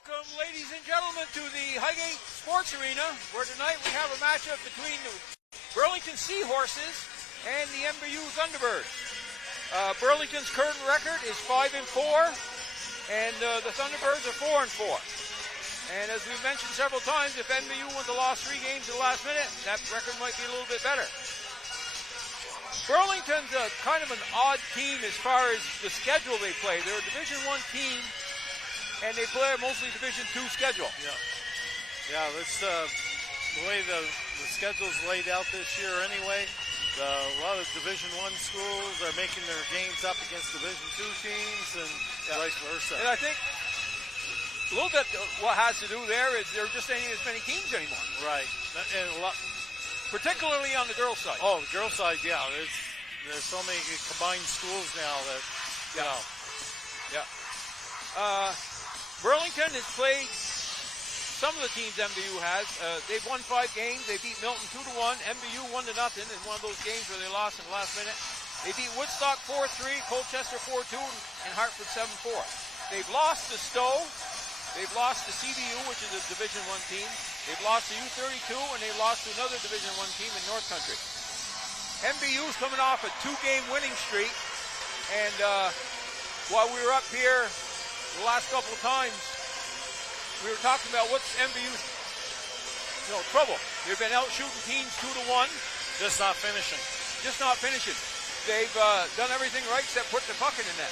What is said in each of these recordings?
Welcome, ladies and gentlemen, to the Highgate Sports Arena, where tonight we have a matchup between the Burlington Seahorses and the MVU Thunderbird. Burlington's current record is 5-4, and the Thunderbirds are 4-4. And as we've mentioned several times, if MVU won the last 3 games at the last minute, that record might be a little bit better. Burlington's kind of an odd team as far as the schedule they play. They're a Division I team, and they play a mostly Division II schedule. Yeah, that's the way the schedule's laid out this year anyway. A lot of Division I schools are making their games up against Division II teams and vice versa. And I think a little bit what has to do there is there just ain't as many teams anymore. Right. And a lot, particularly on the girls' side. Oh, the girls' side, yeah. There's so many combined schools now that, you know. Burlington has played some of the teams MVU has. They've won 5 games. They beat Milton 2-1. MVU 1-0 in one of those games where they lost in the last minute. They beat Woodstock 4-3, Colchester 4-2, and Hartford 7-4. They've lost to Stowe. They've lost to CBU, which is a Division I team. They've lost to U32, and they lost to another Division I team in North Country. MVU's coming off a 2-game winning streak, and while we were up here the last couple of times, we were talking about what's MVU's trouble. They've been out shooting teams 2-1. Just not finishing. They've done everything right except put the puck in the net.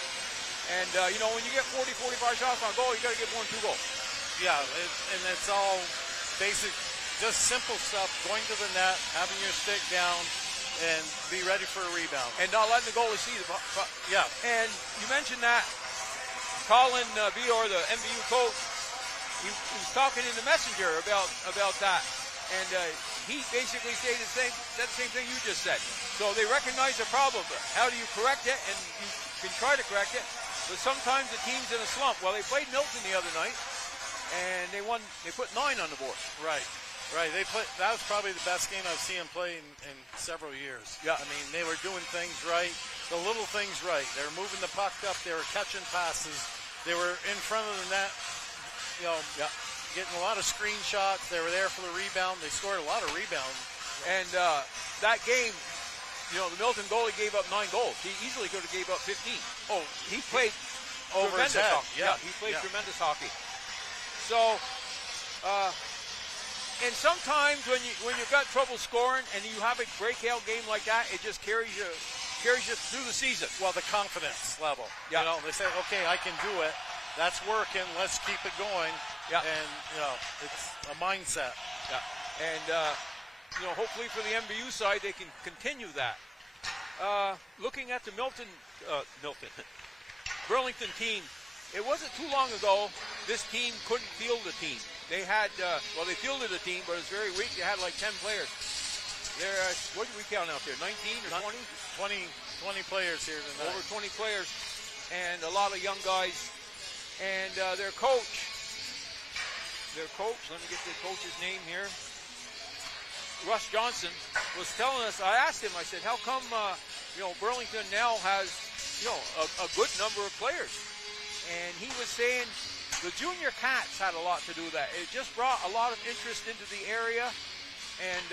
And, when you get 40, 45 shots on goal, you got to get 1-2 goals. Yeah, and it's all basic, just simple stuff, going to the net, having your stick down, and be ready for a rebound. And not letting the goalie see the puck. Yeah. And you mentioned that Colin Bior, the MVU coach, he was talking in the messenger about that. And he basically said the same thing you just said. So they recognize the problem. How do you correct it? And you can try to correct it. But sometimes the team's in a slump. Well, they played Milton the other night, and they won. They put 9 on the board. Right. That was probably the best game I've seen them play in several years. Yeah. I mean, they were doing things right, the little things right. They were moving the puck up. They were catching passes. They were in front of the net. Getting a lot of screenshots. They were there for the rebound. They scored a lot of rebounds. And that game, the Milton goalie gave up 9 goals. He easily could have gave up 15. Oh, he played tremendous hockey. Yeah, he played tremendous hockey. So, and sometimes when you've got trouble scoring and you have a breakout game like that, it just carries you through the season. Well, the confidence level. Yeah. They say, okay, I can do it. That's working. Let's keep it going. Yeah. And, it's a mindset. Yeah. And, hopefully for the MVU side, they can continue that. Looking at the Burlington team, it wasn't too long ago this team couldn't field a team. They had, they fielded a team, but it was very weak. They had like 10 players. What did we count out there, 19 or 20? 20 players here tonight. Over 20 players, and a lot of young guys. And their coach, let me get the coach's name here, Russ Johnson, was telling us, I asked him, I said, how come, Burlington now has, a good number of players? And he was saying the junior Cats had a lot to do with that. It just brought a lot of interest into the area. And,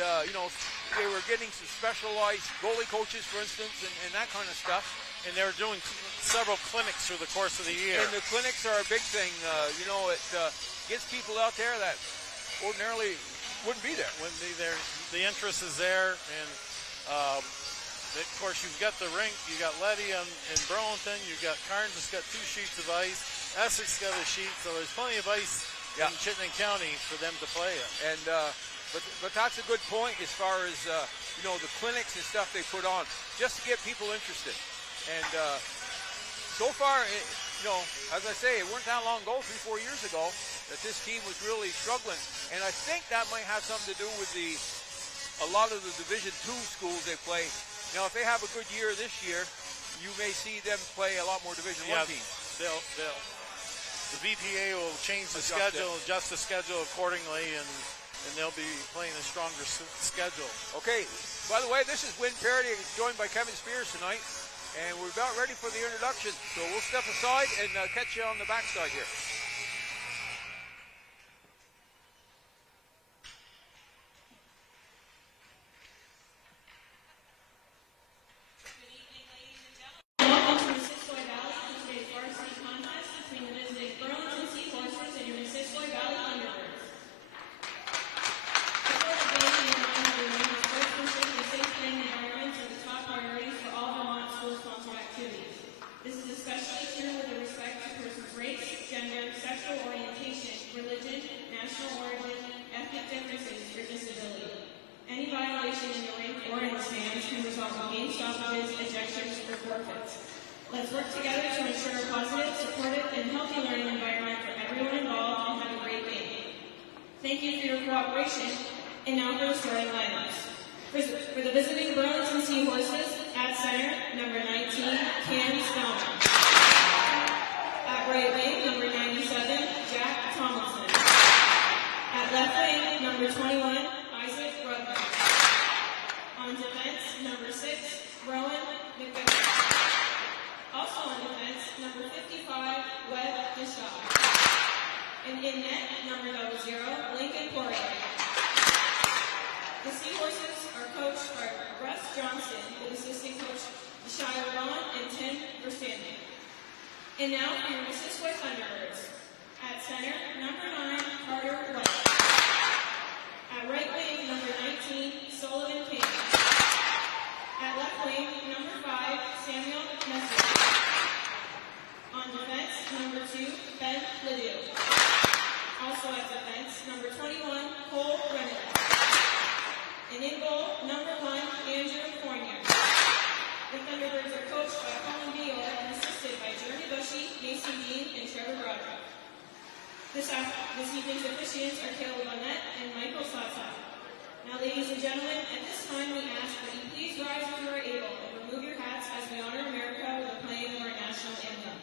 they were getting some specialized goalie coaches, for instance, and that kind of stuff. And they were doing several clinics through the course of the year. And the clinics are a big thing. It gets people out there that ordinarily wouldn't be there. The interest is there. And, of course, you've got the rink. You got Letty in Burlington. You've got Carnes has got 2 sheets of ice. Essex got a sheet. So there's plenty of ice in Chittenden County for them to play it. And but that's a good point as far as the clinics and stuff they put on, just to get people interested. And so far, as I say, it weren't that long ago, 3-4 years ago, that this team was really struggling. And I think that might have something to do with a lot of the Division II schools they play. Now, if they have a good year this year, you may see them play a lot more Division I teams. The VPA will change the schedule, adjust the schedule accordingly, and they'll be playing a stronger schedule. Okay, by the way, this is Win Parody, joined by Kevin Spears tonight. And we're about ready for the introduction, so we'll step aside and catch you on the backside here. stoppages, ejections, or forfeits. Let's work together to ensure a positive, supportive, and healthy learning environment for everyone involved and have a great game. Thank you for your cooperation. And now for the starting lineups. For the visiting Burlington Seahorses, at center, number 19, Cam Spellman. At right wing, number 97, Jack Tomlinson. At left wing, number 21, Isaac Rudman. On defense, number 6, Rowan McVicker. Also on defense, number 55, Webb Deshaw. And in net, number 00, Lincoln Poirier. The Seahorses are coached by Russ Johnson, with assistant coach Shia Vaughn and Tim Verstanden. And now for your Mississippi Thunderbirds. At center, number 9, Carter White. At right wing, number 19, Sullivan King. At left wing, number 5, Samuel Messer. On defense, number 2, Ben Ledoux. Also at defense, number 21, Cole Renner. And in goal, number 1, Andrew Fournier. The Thunderbirds are coached by Colin Dior and assisted by Jeremy Bushy, Mason Dean, and Trevor Broderick. This evening's officiants are Caleb Bonnet and Michael Sasa. Now, ladies and gentlemen, at this time we ask that you please rise if you are able and remove your hats as we honor America with the playing of our national anthem.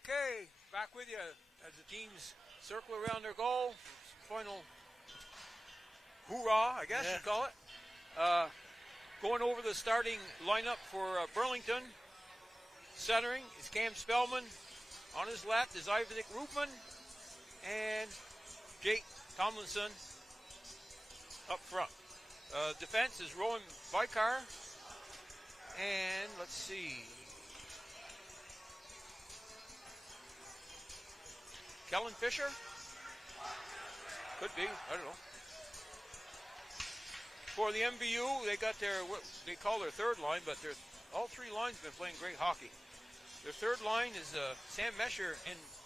Okay, back with you as the teams circle around their goal. Final hoorah, I guess you'd call it. Going over the starting lineup for Burlington. Centering is Cam Spellman. On his left is Isaac Rudman and Jake Tomlinson up front. Defense is Rowan Vicar. And let's see. Kellen Fisher? Could be, I don't know. For the MVU, they got their, what they call their third line, but all three lines have been playing great hockey. Their third line is Sam Mesher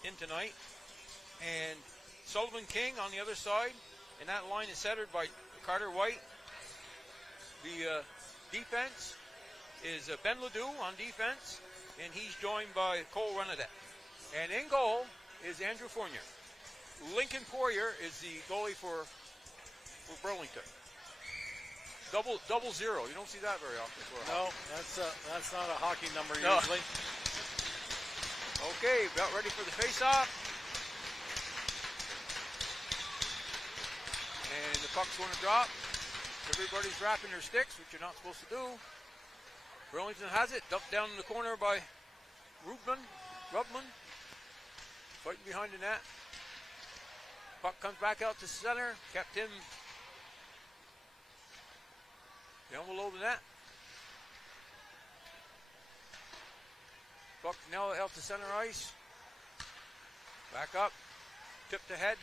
in tonight, and Sullivan King on the other side, and that line is centered by Carter White. The defense is Ben Ledoux on defense, and he's joined by Cole Renadette. And in goal is Andrew Fournier. Lincoln Poirier is the goalie for Burlington. Double zero. You don't see that very often. No, that's not a hockey number usually. Okay, about ready for the face-off. And the puck's going to drop. Everybody's wrapping their sticks, which you're not supposed to do. Burlington has it, dumped down in the corner by Rudman. Fighting behind the net. Puck comes back out to center. Kept him down below the net. Puck now out to center ice. Back up. Tipped ahead.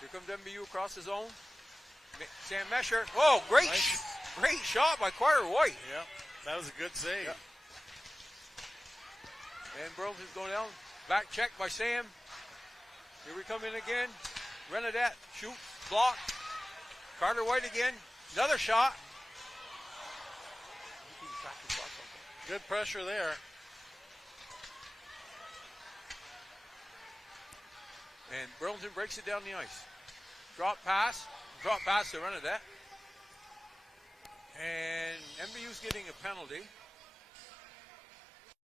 Here comes MVU across the zone. Sam Mesher. Oh, great shot by Carter White. Yeah. That was a good save. Yep. And Burlington's going down. Back check by Sam. Here we come in again. Renadette, shoot, block. Carter White again. Another shot. Good pressure there. And Burlington breaks it down the ice. Drop pass to Renadette. And MVU's getting a penalty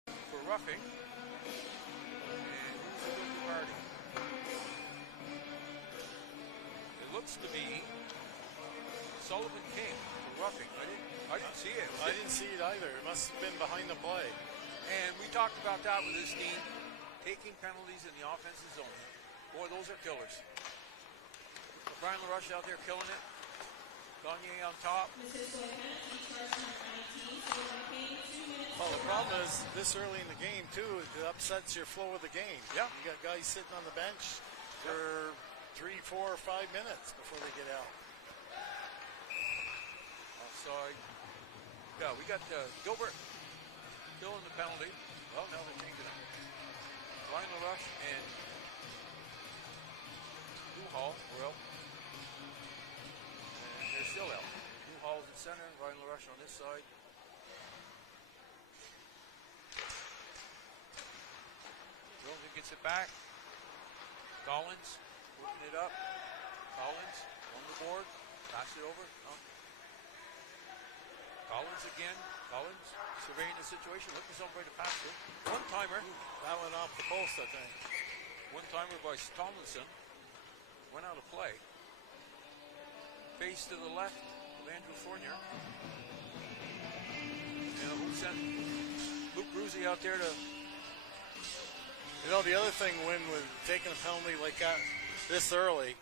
for roughing. And who's the guilty party? It looks to be Sullivan King for roughing. I didn't see it. I didn't see it either. It must have been behind the play. And we talked about that with this team, taking penalties in the offensive zone. Boy, those are killers. Brian LaRush out there killing it. Gagne on top. Well, the problem is this early in the game, too, it upsets your flow of the game. Yeah. You got guys sitting on the bench for 3, 4, or 5 minutes before they get out. Offside. Yeah, we got Gilbert still in the penalty. Well, now they're changing it. Brian LaRush and Hall were out. And they're still out. Hall's in center, Brian LaRush on this side. Burlington gets it back. Collins working it up. Collins on the board. Pass it over. No. Collins again. Collins surveying the situation. Looking for somebody to pass to. One timer. That went off the post, I think. One timer by Tomlinson. Went out of play. Face to the left of Andrew Fournier. And who sent Luke Bruzy out there to... You know, the other thing, Win, with taking a penalty like that this early,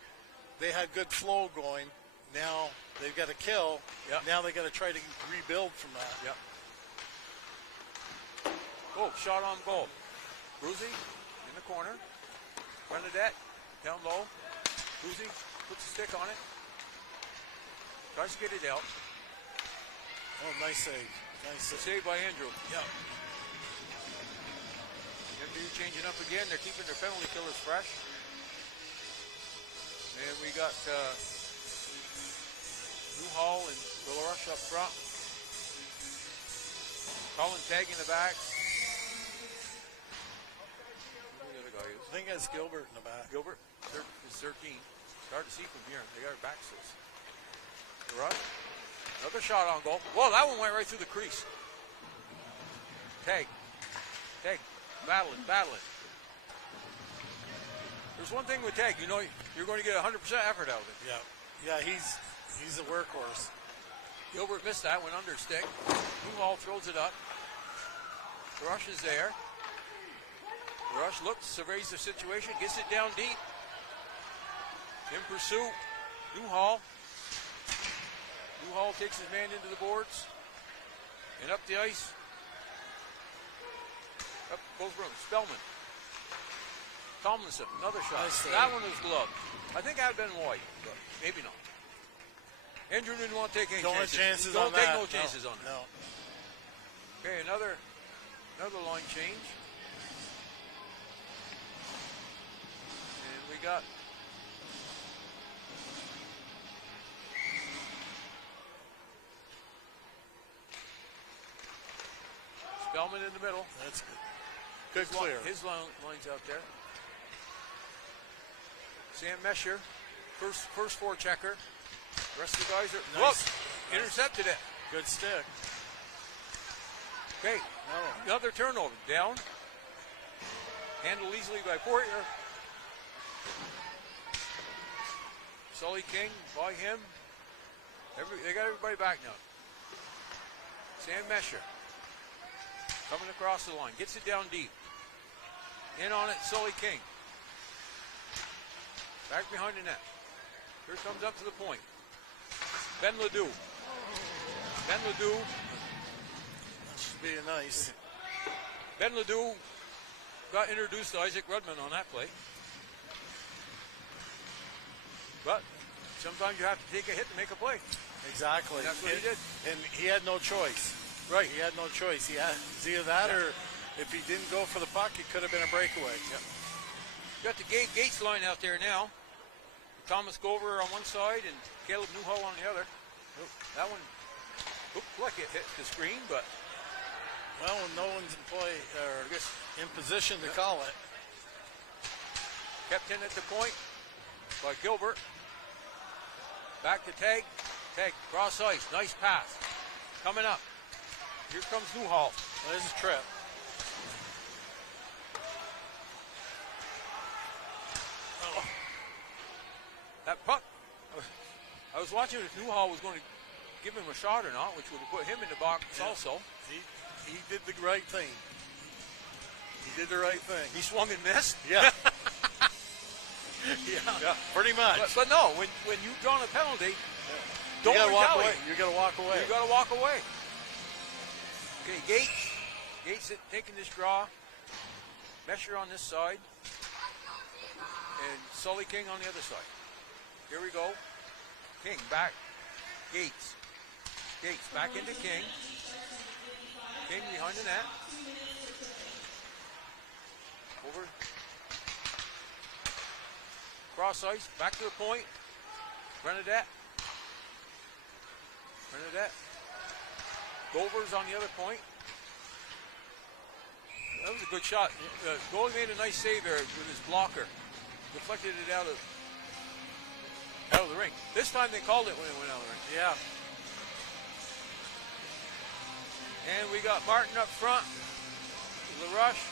they had good flow going. Now they've got to kill. Yep. Now they got to try to rebuild from that. Yep. Oh, shot on goal. Bruzy in the corner. Bernadette down low. Bruzy puts a stick on it. Tries to get it out. Oh, nice save. Nice save by Andrew. Yeah. MVU changing up again. They're keeping their penalty killers fresh. And we got Hall and LaRush up front. Colin tagging the back. Who the other guy is? I think that's Gilbert in the back. Gilbert is 13. It's hard to see from here. They got our backs. LaRush. Another shot on goal. Whoa, that one went right through the crease. Tag. Battling. There's one thing with Tag. You know, you're going to get 100% effort out of it. Yeah, he's a workhorse. Gilbert missed that, went under stick. Hall throws it up. Rush is there. Rush looks, surveys the situation, gets it down deep. In pursuit, Hall takes his man into the boards. And up the ice. Up both rooms. Spellman. Tomlinson, another shot. Nice that one was gloved. I think I'd been wide, but maybe not. Andrew didn't want to take any chances. Don't take no chances on that. No. Okay, another line change. And we got Spellman in the middle. That's good. Good clear. His line's out there. Sam Mesher, first four checker. The rest of the guys are intercepted it. Good stick. Okay, another turnover. Down. Handled easily by Portier. Sully King by him. They got everybody back now. Sam Mesher coming across the line. Gets it down deep. In on it, Sully King. Back behind the net. Here comes up to the point. Ben Ledoux. That should be nice. Ben Ledoux got introduced to Isaac Rudman on that play. But sometimes you have to take a hit to make a play. Exactly. And that's what he did. And he had no choice. Right, he had no choice. He had either that or if he didn't go for the puck, it could have been a breakaway. Yep. Got the Gates line out there now. Thomas Gover on one side and Caleb Newhall on the other. That one looked like it hit the screen, but well, when no one's in play or I guess in position to call it. Kept in at the point by Gilbert. Back to Tag. Tag, cross ice. Nice pass. Coming up. Here comes Newhall. There's a trip. Oh. That puck. I was watching if Newhall was going to give him a shot or not, which would have put him in the box also. He did the right thing. He did the right thing. He swung and missed? Yeah. yeah, pretty much. But no, when you've drawn a penalty, don't you gotta walk away. retaliate. You got to walk away. You got to walk away. Okay, Gates taking this draw. Mesher on this side. And Sully King on the other side. Here we go. King back. Gates back into King. King behind the net. Over. Cross ice. Back to the point. Bernadette. Gover's on the other point. That was a good shot. Goalie made a nice save there with his blocker. Deflected it out of the ring. This time they called it when it went out of the ring. Yeah. And we got Martin up front. LaRush.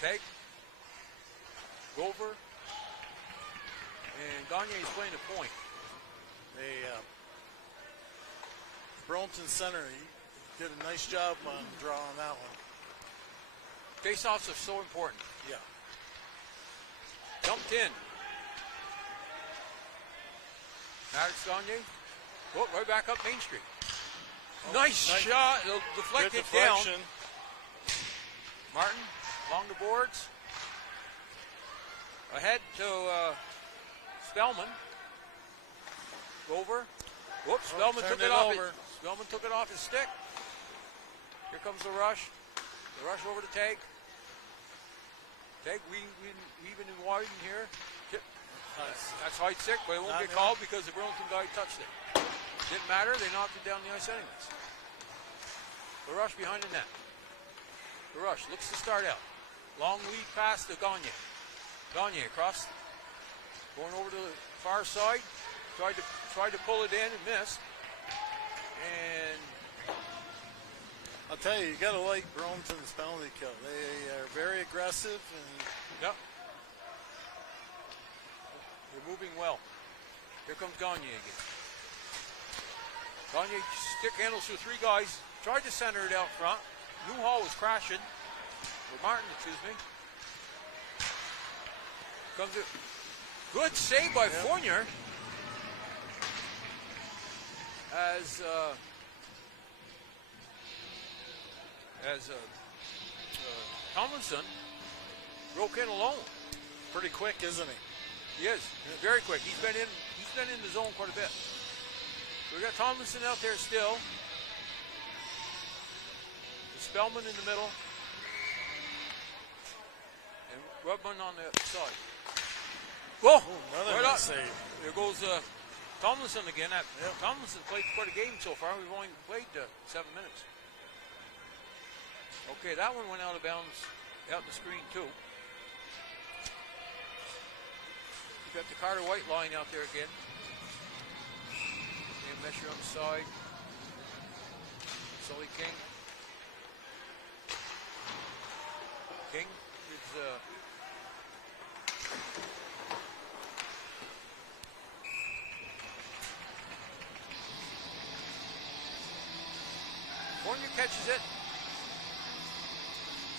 Teg. Gover. And Gagne is playing the point. Burlington Center, he did a nice job on drawing that one. Face-offs are so important. Yeah. Dumped in. Alex Gagne. Oh, right back up Main Street. Nice shot. It'll deflect it down. Martin along the boards. Ahead to Spellman. Over. Whoops, Spellman took it off. Spellman took it off his stick. Here comes the rush. The rush over to Tag. Tag, we even in wide in here. That's high stick, but it won't get called because the Burlington guy touched it. Didn't matter, they knocked it down the ice anyways. The rush behind the net. The rush looks to start out. Long lead pass to Gagne. Gagne across. Going over to the far side. Tried to pull it in and missed. And I'll tell you got to like Burlington's penalty kill. They are very aggressive and yep. They're moving well. Here comes Gagne again. Gagne stick handles through three guys. Tried to center it out front. Newhall was crashing. Or Martin, excuse me. Comes it. Good save by Fournier. As Tomlinson broke in alone. Pretty quick, isn't he? He is. He's very quick. He's been in the zone quite a bit. So we got Tomlinson out there still. Spellman in the middle. And Rubman on the side. Whoa! Another nice save. There goes Tomlinson again. Tomlinson played quite a game so far. We've only played 7 minutes. Okay, that one went out of bounds, out the screen too. You've got the Carter White line out there again. And Mesher on the side. Sully King. King is Fournier catches it.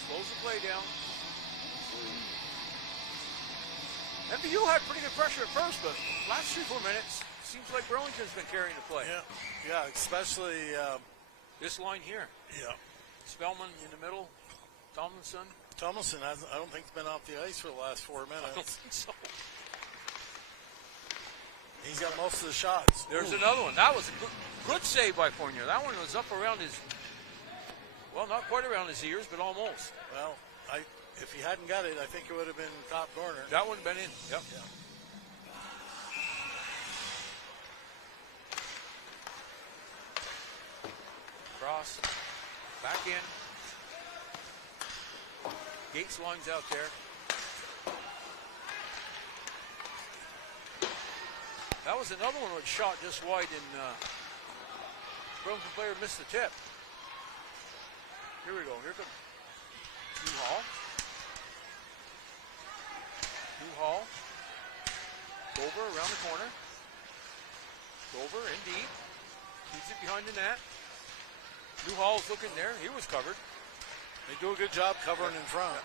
Slows the play down. MVU had pretty good pressure at first, but last 3-4 minutes, seems like Burlington's been carrying the play. Yeah, especially this line here. Yeah. Spellman in the middle. Tomlinson, I don't think, has been off the ice for the last 4 minutes. I don't think so. He's got most of the shots. There's another one. That was a good save by Fournier. That one was up around his, well, not quite around his ears, but almost. Well, if he hadn't got it, I think it would have been top corner. That would have been in. Yep. Yeah. Cross. Back in. Gates lines out there. That was another one which shot just wide, and Burlington player missed the tip. Here we go. Here comes Newhall. Newhall. Dover around the corner. Dover in deep. Keeps it behind the net. Newhall's looking there. He was covered. They do a good job covering in front.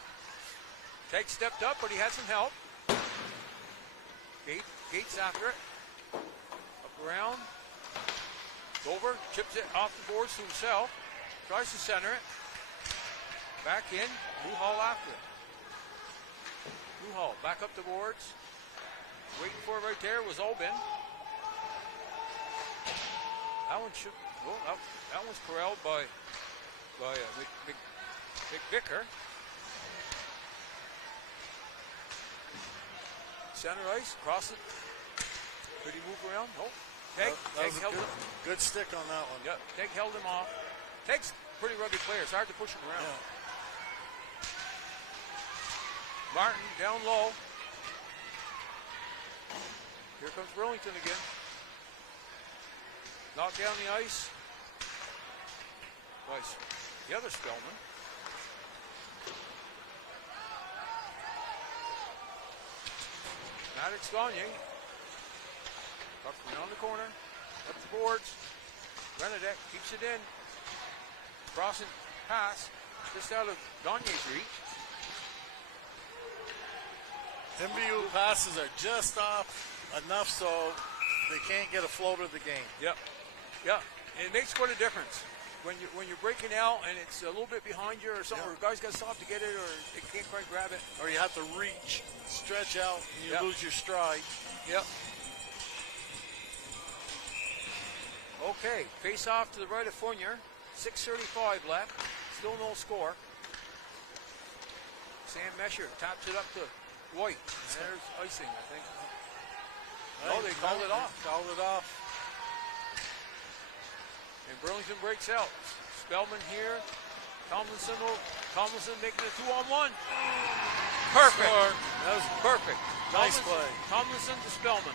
Tag stepped up, but he had some help. Gates after it. Up around. Dover chips it off the boards to himself. Tries to center it. Back in. Newhall after it. Newhall back up the boards. Waiting for it right there was Albin. That one should. Well, that one's corralled by McVicker. Center ice, cross it. Could he move around? Nope. Teg held him. Good stick on that one. Yep. Teg held him off. Teg's a pretty rugged player. It's hard to push him around. Yeah. Martin down low. Here comes Burlington again. Knocked down the ice. Nice. The other Spellman. Maddox Gagne. Up around the corner. Up the boards. Benedek keeps it in. Crossing pass. Just out of Gagne's reach. MVU passes are just off enough so they can't get a float of the game. Yep. Yeah. And it makes quite a difference. When you're breaking out and it's a little bit behind you or something, or a guy's got to stop to get it, or they can't quite grab it. Or you have to reach, stretch out, and you lose your stride. Yep. Okay, face off to the right of Fournier. 6:35 left. Still no score. Sam Mesher taps it up to White. There's icing, I think. Oh, they called it off. Called it off. And Burlington breaks out. Spellman here. Tomlinson making a 2-on-1. Perfect. Score. That was perfect. Nice play. Tomlinson to Spellman.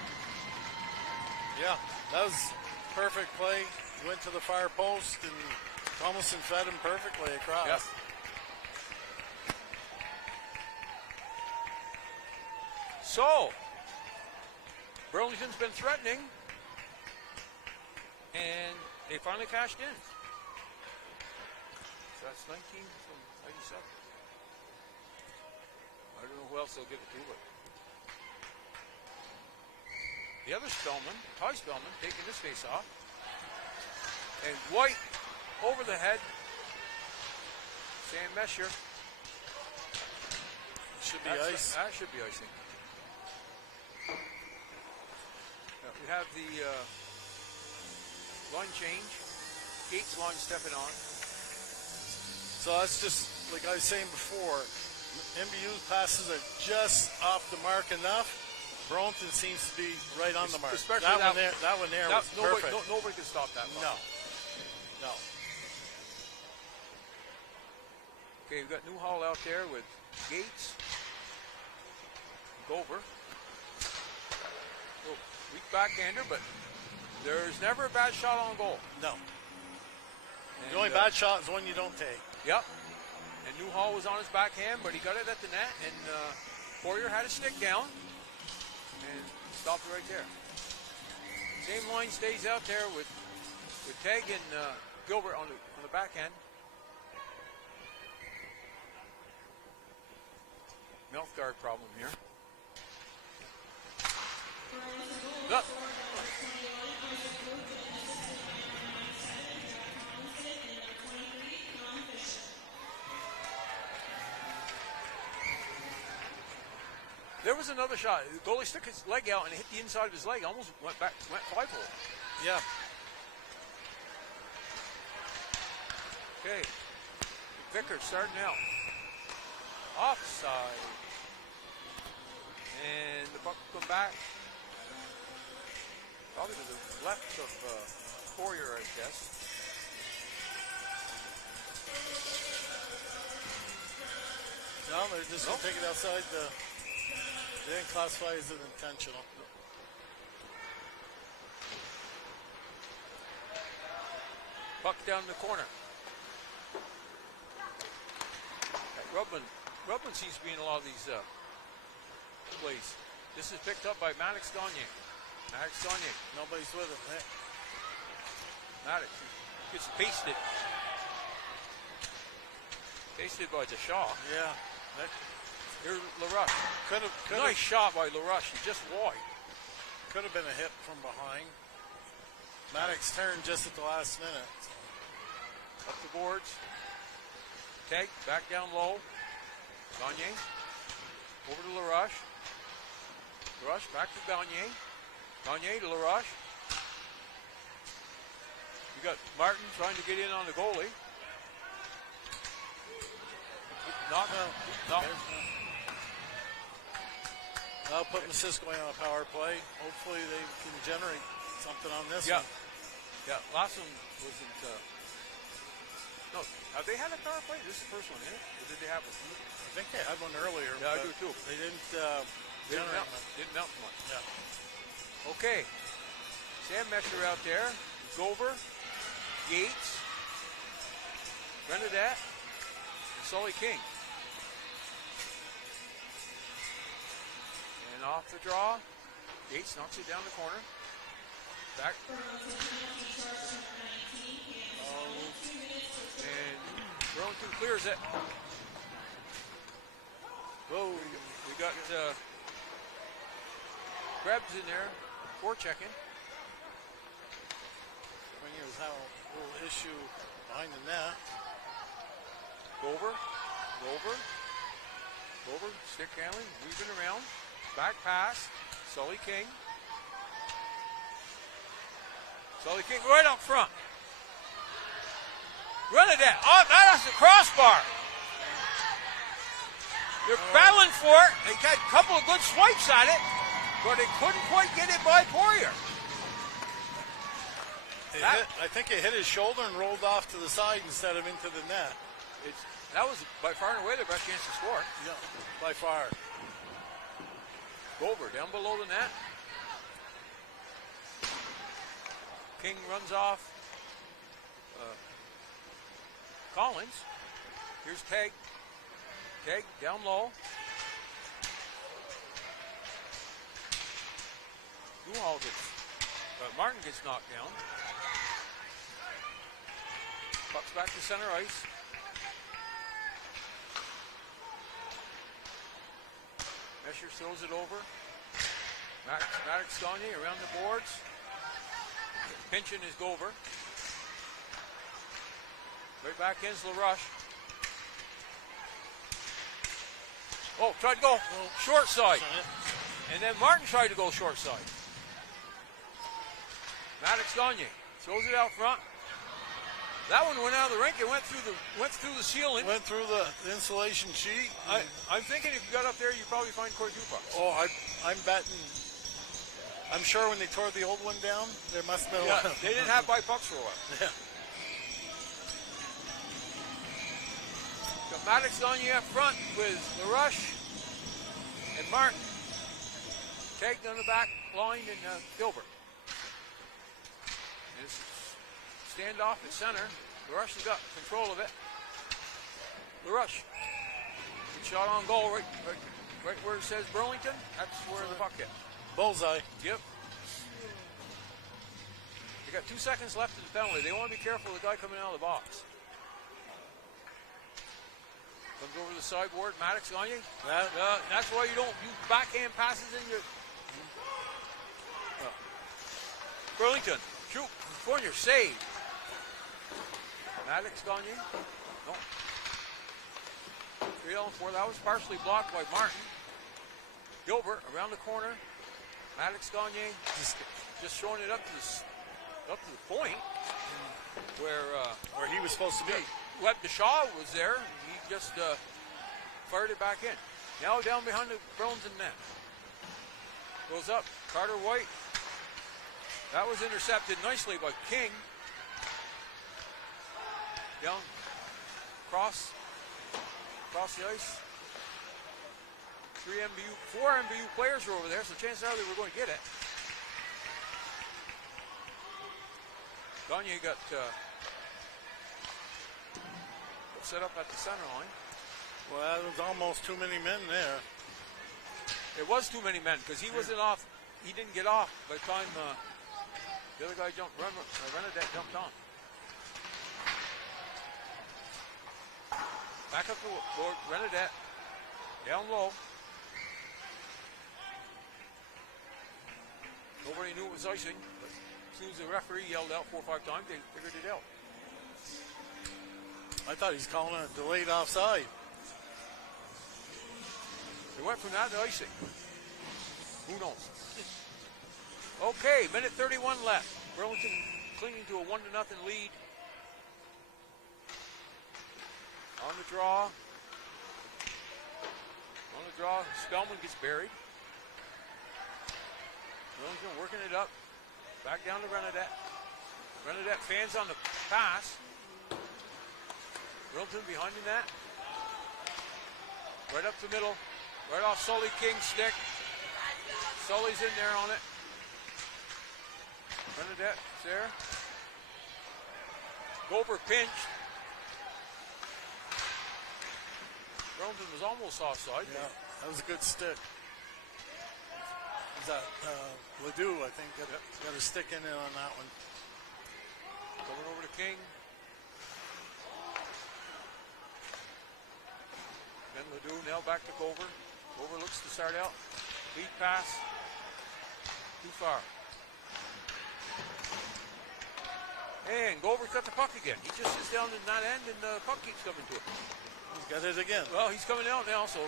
Yeah, that was perfect play. He went to the far post and Tomlinson fed him perfectly across. Yep. So, Burlington's been threatening, and they finally cashed in. So that's 19 from 97. I don't know who else they'll give it to, but the other Spellman, Ty Spellman, taking this face off. And White over the head. Sam Mesher. Should be ice. That should be icing. We have the line change. Gates line stepping on. So that's just, like I was saying before, MVU passes are just off the mark enough. Burlington seems to be right on the mark. Especially that one there was perfect. Nobody could stop that one. No. Okay, we've got Newhall out there with Gates. Dover. Weak backhander, but there's never a bad shot on goal. No. And the only bad shot is one you don't take. Yep. And Newhall was on his backhand, but he got it at the net, and Poirier had a stick down and stopped it right there. Same line stays out there with Teg and Gilbert on the backhand. Mouth guard problem here. Look. There was another shot. The goalie stuck his leg out and it hit the inside of his leg. Almost went 5-hole. Yeah. Okay. Vickers starting out. Offside. And the puck will come back. Probably to the left of Poirier, I guess. No, they're just going to take it outside. They didn't classify as an intentional. Puck down the corner. Rubman seems to be in a lot of these plays. This is picked up by Maddox Gagne. Nobody's with him. Eh? Maddox gets pasted. Pasted by Deshaw. Yeah. Here's LaRush. Nice shot by LaRush. He's just wide. Could have been a hit from behind. Maddox turned just at the last minute. Up the boards. Tag, back down low. Gagne. Over to LaRush. LaRush back to Gagne. Gagne to LaRush. You got Martin trying to get in on the goalie. No. I'll put Missisquoi on a power play. Hopefully they can generate something on this one. Yeah, last one wasn't... no, have they had a power play? This is the first one, isn't it? Or did they have one? I think they had one earlier. Yeah, I do too. They didn't generate much. Didn't mount much. Yeah. Okay. Sam Mesher out there. Gover. Yates. Bernadette. And Sully King. And off the draw. Yates knocks it down the corner. Back. And Burlington clears it. Whoa. We got Krebs in there. Forechecking. When he was having a little issue behind the net. Gover, stick handling, weaving around, back pass, Sully King right up front. Run it down. Oh, that's the crossbar. They're battling for it. They got a couple of good swipes at it, but they couldn't quite get it by Poirier. I think it hit his shoulder and rolled off to the side instead of into the net. That was by far and away their best chance to score. Yeah, by far. Gover down below the net. King runs off. Collins. Here's Tag. Tag down low. Martin gets knocked down. Puck's back to center ice. Mesher throws it over. Maddox Gagne around the boards. Pinching is Gover. Right back in's LaRush. Oh, tried to go short side. And then Martin tried to go short side. Maddox Gagne throws it out front. That one went out of the rink and went through the ceiling. Went through the insulation sheet. I'm thinking if you got up there, you'd probably find Corey Dupucks. Oh, I'm betting. I'm sure when they tore the old one down, there must have been a lot. They didn't have by pucks for a while. Yeah. Got Maddox Gagne up front with LaRush and Martin. Tagged on the back line and Gilbert. And it's standoff at center. LaRush has got control of it. LaRush. Good shot on goal right where it says Burlington. That's where the puck hit. Bullseye. Yep. They got 2 seconds left in the penalty. They want to be careful of the guy coming out of the box. Comes over the sideboard. Maddox Gagne. That's why you don't use backhand passes in your... Burlington. Shoot. Fournier. Save. Maddox Gagne. No. 3-4. That was partially blocked by Martin. Gilbert around the corner. Maddox Gagne just showing it up to the point where he was supposed to be. Webb DeShaw was there. He just fired it back in. Now down behind the Burlington net. Goes up. Carter White. That was intercepted nicely by King. Down. Across the ice. 4 MVU players were over there, so chances are they were going to get it. Gagne got set up at the center line. Well, that was almost too many men there. It was too many men because he wasn't off. He didn't get off by the time the other guy jumped. Renadette jumped on. Back up to Lord Renadette. Down low. Nobody knew it was icing, but as soon as the referee yelled out 4 or 5 times, they figured it out. I thought he's calling it a delayed offside. They went from that to icing. Who knows? Okay, minute 31 left. Burlington clinging to a 1-0 lead. On the draw. Spellman gets buried. Burlington working it up. Back down to Renadette. Renadette fans on the pass. Burlington behind the net. Right up the middle. Right off Sully King's stick. Sully's in there on it. Renadette's there. Gober pinched. Burlington was almost offside. Yeah, that was a good stick. Was that Ledoux, I think, got a stick in it on that one. Coming over to King. Then Ledoux now back to Gover. Gover looks to start out. Lead pass. Too far. And Gover got the puck again. He just sits down in that end and the puck keeps coming to him. He's got it again. Well, he's coming out now, so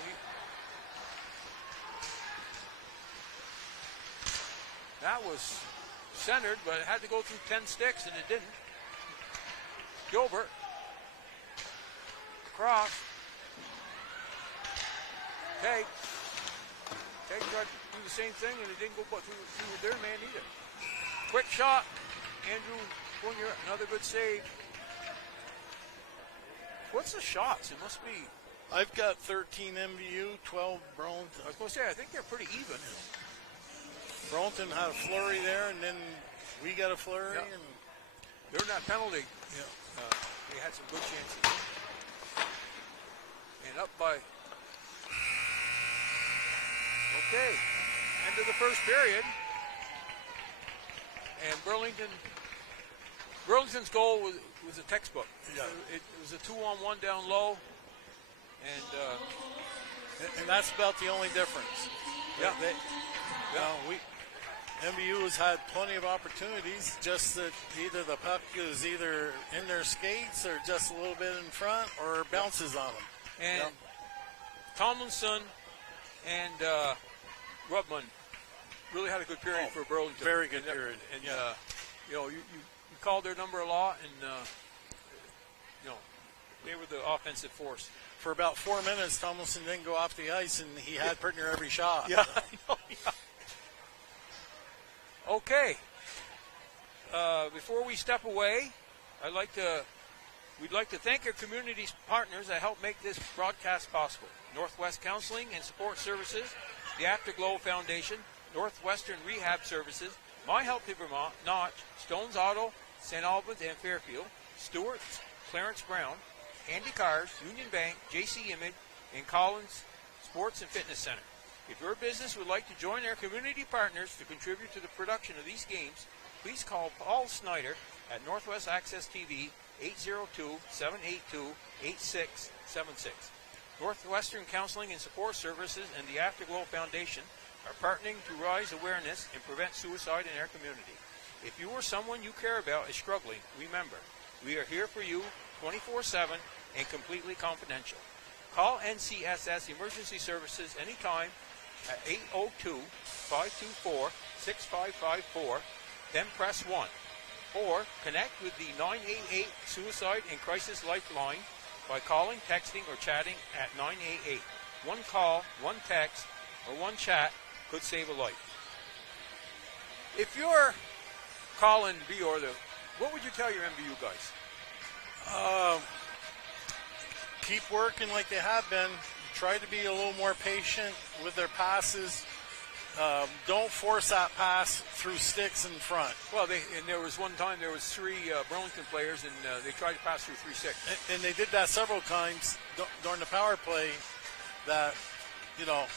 that was centered, but it had to go through 10 sticks, and it didn't. Gilbert. Cross. Tag. Tag tried to do the same thing, and it didn't go through their man either. Quick shot. Andrew Jr., another good save. What's the shots? It must be. I've got 13 MVU, 12 Burlington. I was going to say, I think they're pretty even. Burlington had a flurry there, and then we got a flurry. Yeah. And during that penalty, yeah. They had some good chances. And up by. Okay, end of the first period. And Burlington's goal was a textbook. Yeah. It was a 2-on-1 down low. And that's about the only difference. Yeah. MVU has had plenty of opportunities, just that either the puck is either in their skates or just a little bit in front or bounces on them. And Tomlinson and Rubman really had a good period for Burlington. Very good period. And you called their number a lot, and they were the offensive force. For about 4 minutes, Tomlinson didn't go off the ice, and he had pretty near every shot. Yeah, I know. Yeah. Okay. Before we step away, we'd like to thank our community partners that help make this broadcast possible. Northwest Counseling and Support Services, the Afterglow Foundation, Northwestern Rehab Services, My Healthy Vermont, Notch, Stones Auto, St. Albans and Fairfield, Stewart's, Clarence Brown, Andy Cars, Union Bank, JC Image, and Collins Sports and Fitness Center. If your business would like to join our community partners to contribute to the production of these games, please call Paul Snyder at Northwest Access TV 802-782-8676. Northwestern Counseling and Support Services and the Afterglow Foundation are partnering to raise awareness and prevent suicide in our community. If you or someone you care about is struggling, remember, we are here for you 24/7 and completely confidential. Call NCSS Emergency Services anytime, at 802-524-6554, then press 1. Or connect with the 988 Suicide and Crisis Lifeline by calling, texting, or chatting at 988. One call, one text, or one chat could save a life. If you're Colin Bior, what would you tell your MVU guys? Keep working like they have been. Try to be a little more patient with their passes. Don't force that pass through sticks in front. Well, there was one time there was 3 Burlington players, and they tried to pass through 3 sticks. And they did that several times during the power play. That, Yeah.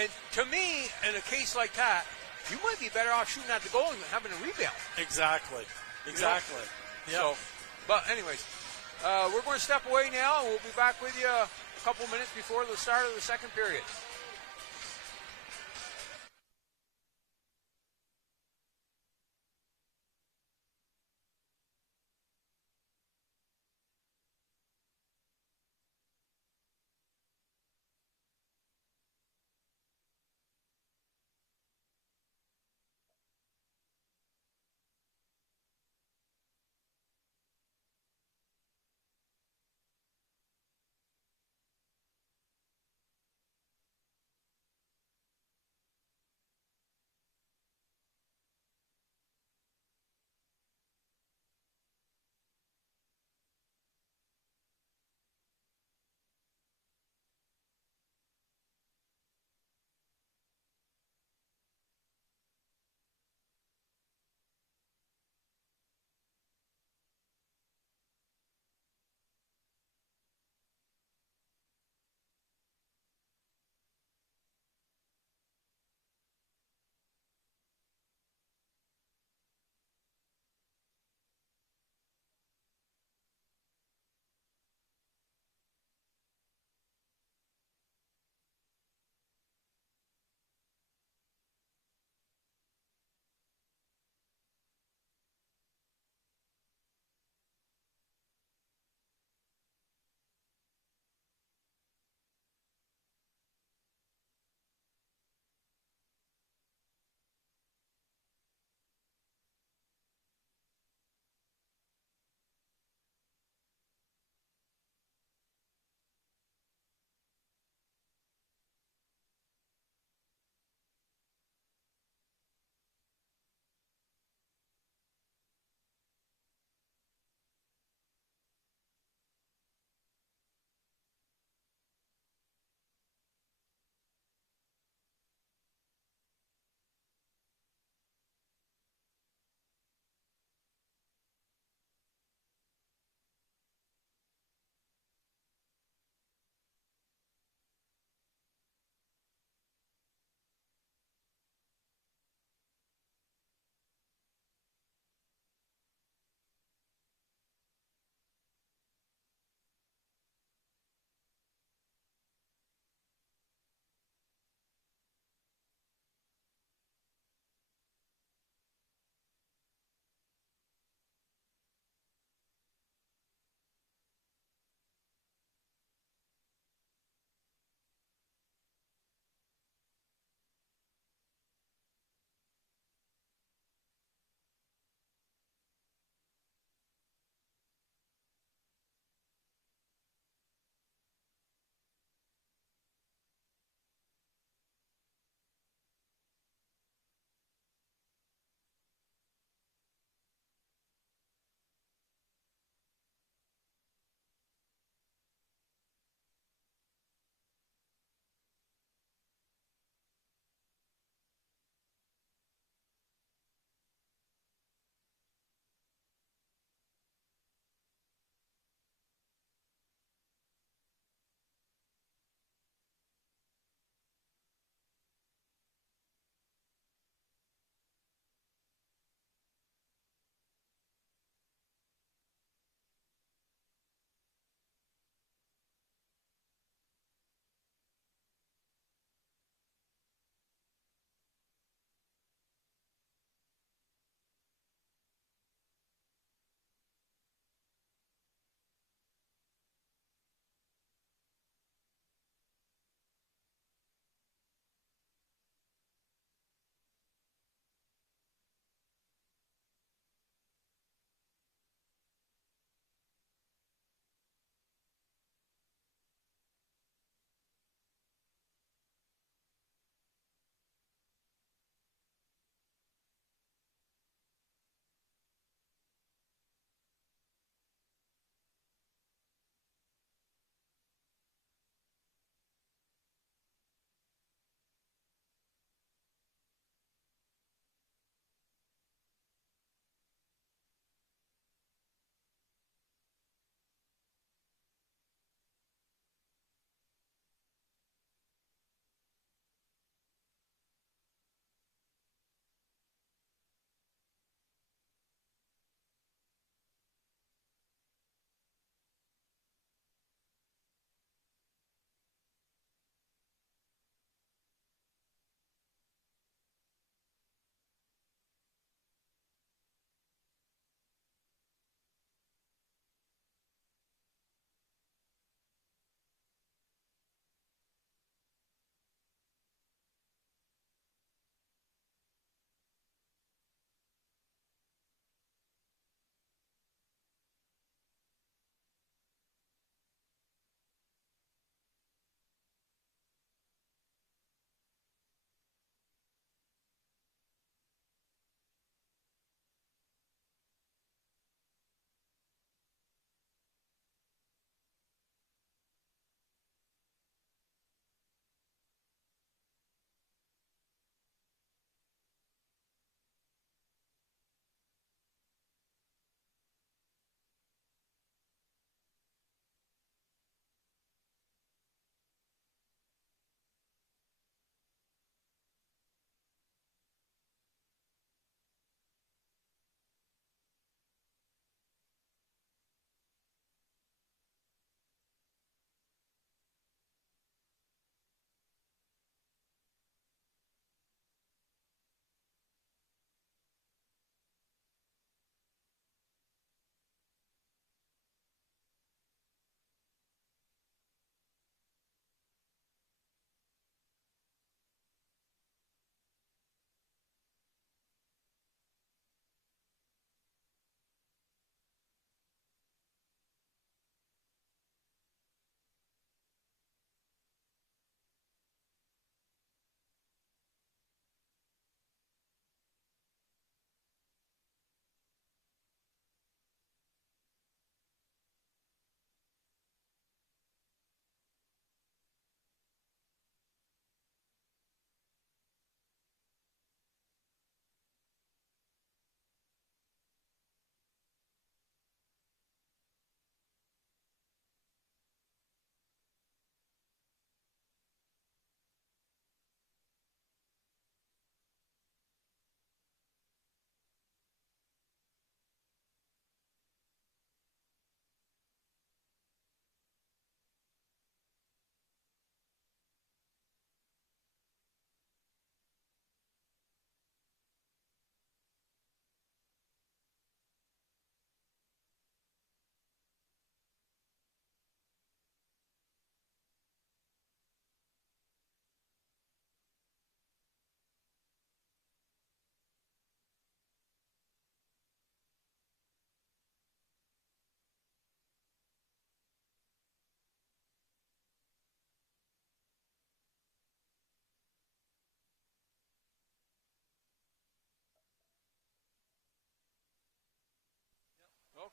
And to me, in a case like that, you might be better off shooting at the goal and having a rebound. Exactly. Yeah. So, but anyways, we're going to step away now, and we'll be back with you a couple minutes before the start of the second period.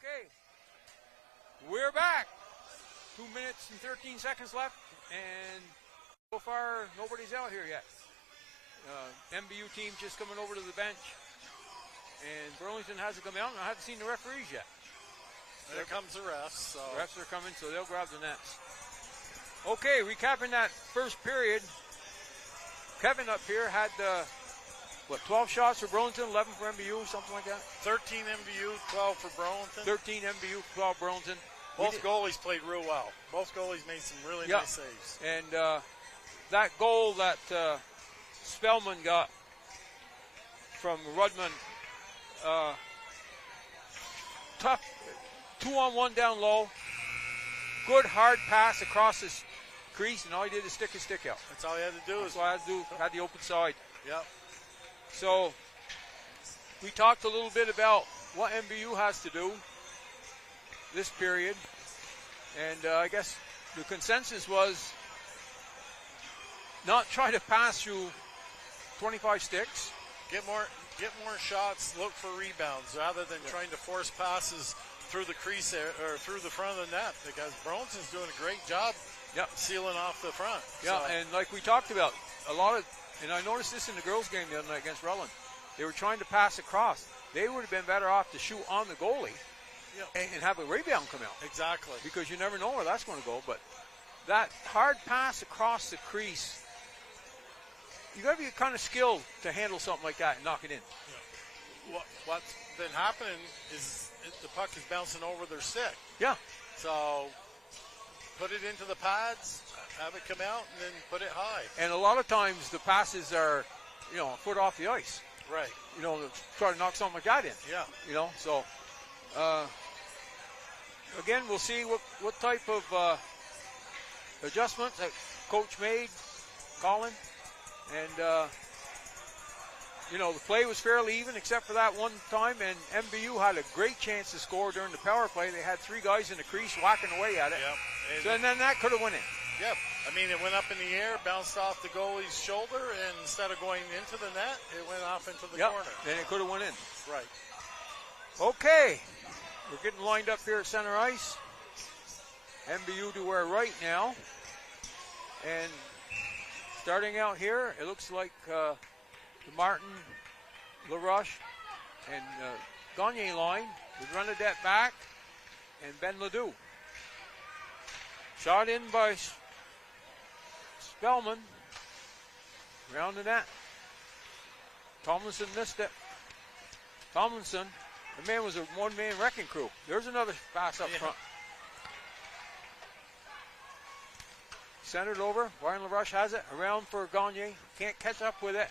Okay, we're back. 2 minutes and 13 seconds left, and so far nobody's out here yet. MVU team just coming over to the bench, and Burlington hasn't come out, and I haven't seen the referees yet. There comes the refs. So. Refs are coming, so they'll grab the nets. Okay, recapping that first period. Kevin up here had 12 shots for Burlington, 11 for MVU, something like that? 13 MVU, 12 for Burlington. 13 MVU, 12 Burlington. Both goalies played real well. Both goalies made some really nice saves. And that goal that Spellman got from Rudman, tough 2-on-1 down low, good hard pass across his crease, and all he did is stick his stick out. That's all he had to do. That's all I had to do. Had the open side. Yep. So we talked a little bit about what MVU has to do this period, and I guess the consensus was not try to pass through 25 sticks. Get more shots, look for rebounds rather than trying to force passes through the crease or through the front of the net, because Burlington's doing a great job sealing off the front. Yeah, and like we talked about, and I noticed this in the girls' game the other night against Rutland, they were trying to pass across. They would have been better off to shoot on the goalie and have a rebound come out. Exactly. Because you never know where that's going to go. But that hard pass across the crease, you got to be kind of skilled to handle something like that and knock it in. Yeah. What's been happening is the puck is bouncing over their stick. Yeah. So put it into the pads, have it come out, and then put it high. And a lot of times the passes are, a foot off the ice. Right. Try to knock something like that in. Yeah. So again, we'll see what type of adjustments that coach made, Colin. And, the play was fairly even except for that one time, and MVU had a great chance to score during the power play. They had three guys in the crease whacking away at it. Yep. And then that could have went in. Yep. I mean, it went up in the air, bounced off the goalie's shoulder, and instead of going into the net, it went off into the corner. Then it could have went in. Right. Okay. We're getting lined up here at center ice. MVU to our right now. And starting out here, it looks like the Martin, LaRoche, and Gagne line with Renadette back and Ben Ledoux. Shot in by Spellman. Round the net. Tomlinson missed it. Tomlinson, the man was a one-man wrecking crew. There's another pass up front. Centered over. Brian LaRoche has it. Around for Gagne. Can't catch up with it.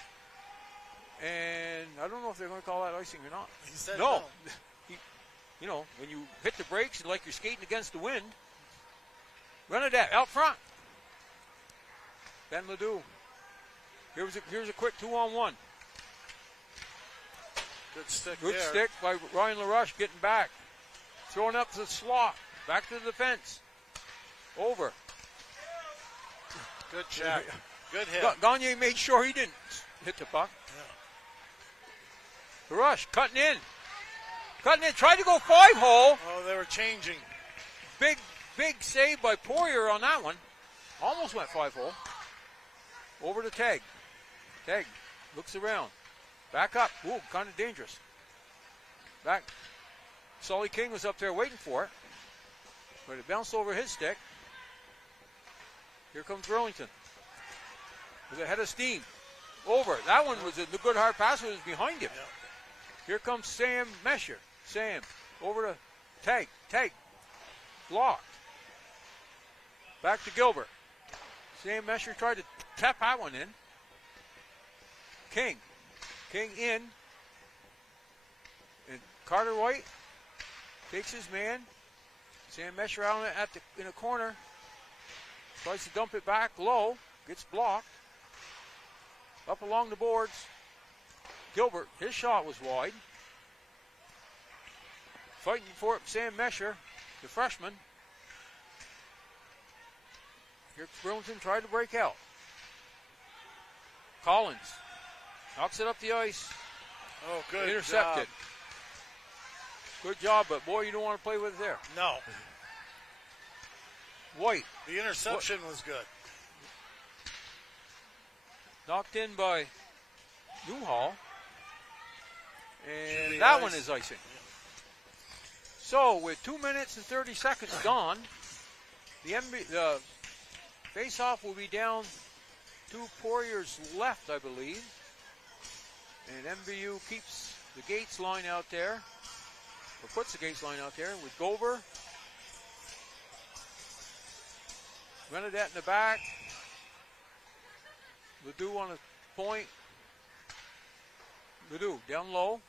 And I don't know if they're going to call that icing or not. He said no. When you hit the brakes and like you're skating against the wind, Renadette out front. Ben Ledoux. Here's a quick 2-on-1. Good stick Good there. stick by Ryan LaRoche getting back. Throwing up the slot. Back to the defense. Over. Good check. Good hit. Gagne made sure he didn't hit the puck. Yeah. LaRoche cutting in. Tried to go 5-hole. Oh, they were changing. Big save by Poirier on that one. Almost went 5-hole. Over to Tag. Tag looks around. Back up. Ooh, kind of dangerous. Back. Sully King was up there waiting for it. But it bounced over his stick. Here comes Burlington. With a head of steam. Over. That one was a good hard pass. It was behind him. Yeah. Here comes Sam Mesher. Sam. Over to Tag. Tag. Blocked. Back to Gilbert. Sam Mesher tried to tap that one in. King. King in. And Carter White takes his man. Sam Mesher out in a corner. Tries to dump it back low. Gets blocked. Up along the boards. Gilbert, his shot was wide. Fighting for it, Sam Mesher, the freshman. Here Burlington tried to break out. Collins knocks it up the ice. Oh, good Intercepted. job. Good job, but boy, you don't want to play with it there. No. White. The interception was good. Knocked in by Newhall. And Judy that Ice. one is icing. So with 2 minutes and 30 seconds gone, the face-off will be down 2 Poiriers left, I believe. And MVU keeps the Gates line out there, or puts the Gates line out there with Gover. Renadette in the back. Ledoux on a point. Ledoux down low.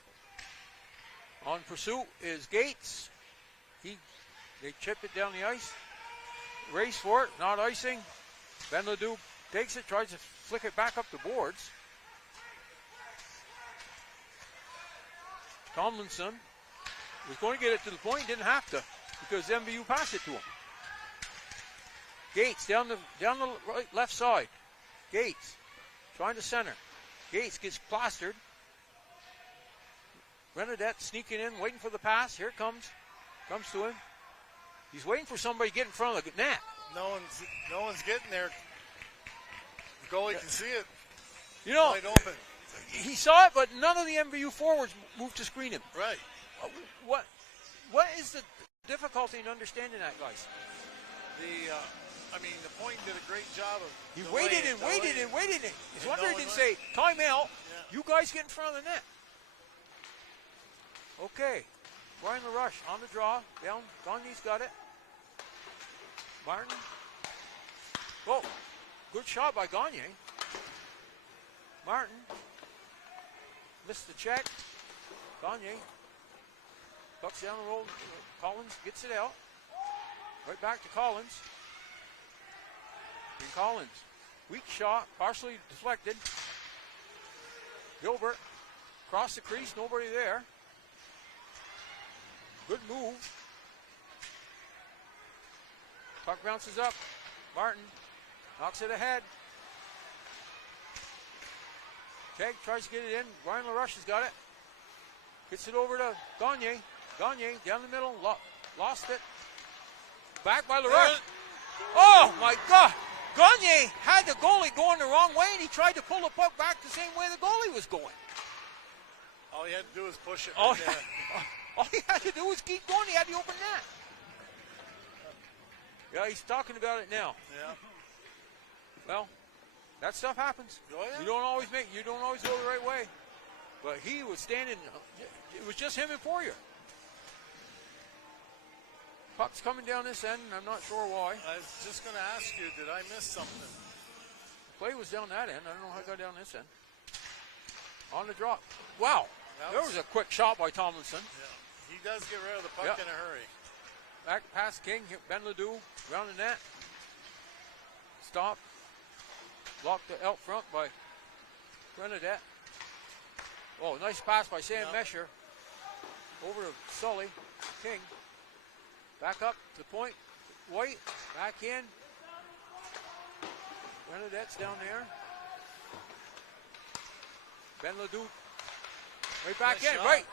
On pursuit is Gates. They chip it down the ice. Race for it, not icing. Ben Ledoux takes it, tries to flick it back up the boards. Tomlinson was going to get it to the point, didn't have to, because MVU passed it to him. Gates down the right, left side. Gates trying to center. Gates gets plastered. Renadette sneaking in, waiting for the pass. Here it comes. Comes to him. He's waiting for somebody to get in front of the net. No one's getting there. The goalie can see it. You know, wide open. He saw it, but none of the MVU forwards moved to screen him. Right. What is the difficulty in understanding that, guys? The point did a great job of. He waited and waited and waited. His wonder he didn't say, time out, you guys get in front of the net. Okay, Brian LaRush on the draw, down, Gagne's got it. Martin. Oh, good shot by Gagne. Martin missed the check. Gagne bucks down the road. Collins gets it out. Right back to Collins. And Collins, weak shot, partially deflected. Gilbert across the crease, nobody there. Good move. Puck bounces up. Martin knocks it ahead. Keg tries to get it in. Brian LaRush has got it. Gets it over to Gagne. Gagne down the middle. Lost it. Back by LaRush. Oh my God. Gagne had the goalie going the wrong way, and he tried to pull the puck back the same way the goalie was going. All he had to do was push it. All he had to do was keep going. He had the open net. Yeah, he's talking about it now. Yeah. Well, that stuff happens. Oh, yeah. You don't always go the right way. But he was standing. It was just him and Poirier. Puck's coming down this end, and I'm not sure why. I was just going to ask you, did I miss something? The play was down that end. I don't know how it got down this end. On the drop. Wow. There was a quick shot by Tomlinson. Yeah. He does get rid of the puck in a hurry. Back past King. Ben Ledoux around the net. Stop. Blocked out front by Renadette. Oh, nice pass by Sam Mesher. Over to Sully. King. Back up to point. White. Back in. Renadette's down there. Ben Ledoux. Right back in. Right.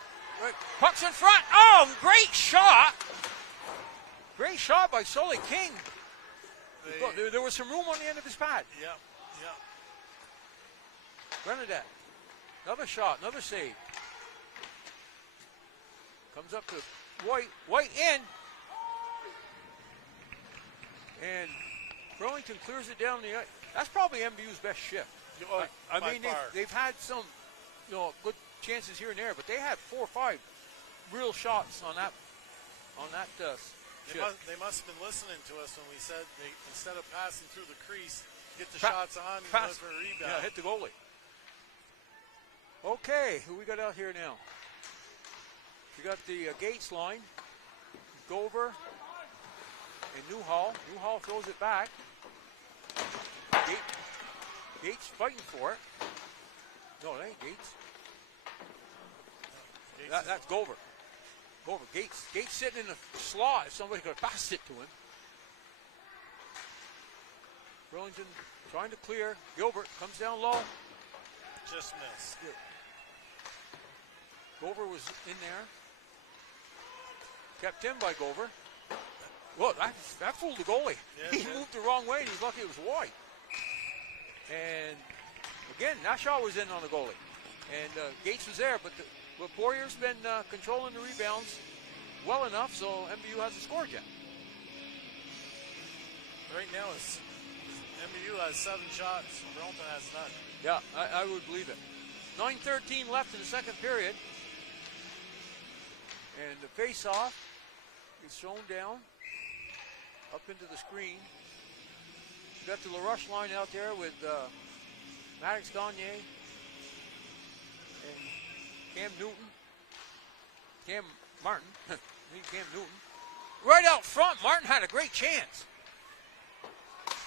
Puck's in front. Oh, great shot. Great shot by Sully King. There was some room on the end of his pad. Yeah. Renadette. Another shot. Another save. Comes up to White. White in. And Burlington clears it down the ice. That's probably MVU's best shift. I mean, they've had some, good chances here and there, but they had 4 or 5 real shots on that shift. They must have been listening to us when we said instead of passing through the crease, get the shots on and look for a rebound. Yeah, hit the goalie. Okay, who we got out here now? We got the Gates line, Gover and Newhall. Newhall throws it back. Gates fighting for it. No, it ain't Gates. That's Gover. Gates sitting in the slot if somebody could have passed it to him. Burlington trying to clear. Gilbert comes down low. Just missed. Gover was in there. Kept in by Gover. Well, that fooled the goalie. Yeah, He moved the wrong way, and he's lucky it was wide. And again, that shot was in on the goalie. And Gates was there, but Poirier's been controlling the rebounds well enough, so MVU hasn't scored yet. Right now, MVU has 7 shots. Burlington has none. Yeah, I would believe it. 9:13 left in the second period. And the face-off is shown down, up into the screen. We've got the LaRush line out there with Maddox Gagne and Cam Martin. Cam Newton. Right out front, Martin had a great chance.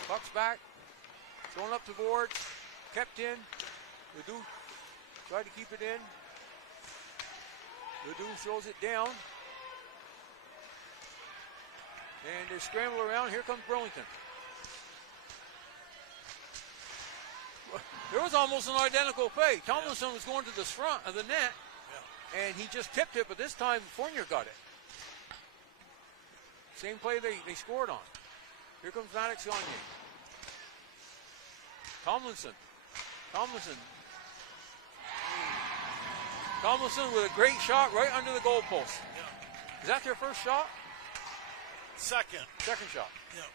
Puck's back, going up the boards, kept in. Ledoux tried to keep it in. Ledoux throws it down. And they scramble around. Here comes Burlington. There was almost an identical play. Tomlinson was going to the front of the net, and he just tipped it, but this time Fournier got it. Same play they scored on. Here comes Maddox Gagne. Tomlinson with a great shot right under the goalpost. Yeah. Is that their first shot? Second shot. Yeah.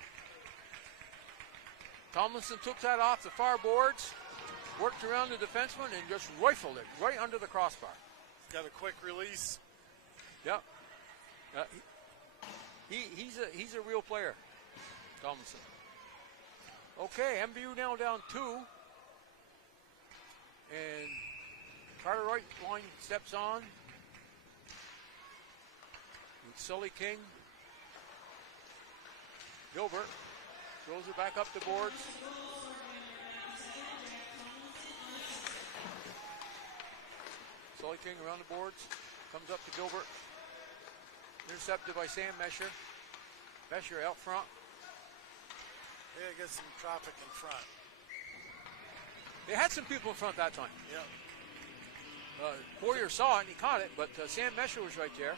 Tomlinson took that off the far boards, worked around the defenseman, and just rifled it right under the crossbar. Got a quick release. Yep. He's a real player, Tomlinson. Okay, MVU now down 2. And Carter Wright line steps on with Sully King. Gilbert throws it back up the boards. Sully King around the boards. Comes up to Gilbert. Intercepted by Sam Mesher. Mesher out front. Yeah, get some traffic in front. They had some people in front that time. Yeah. Poirier saw it and he caught it, but Sam Mesher was right there.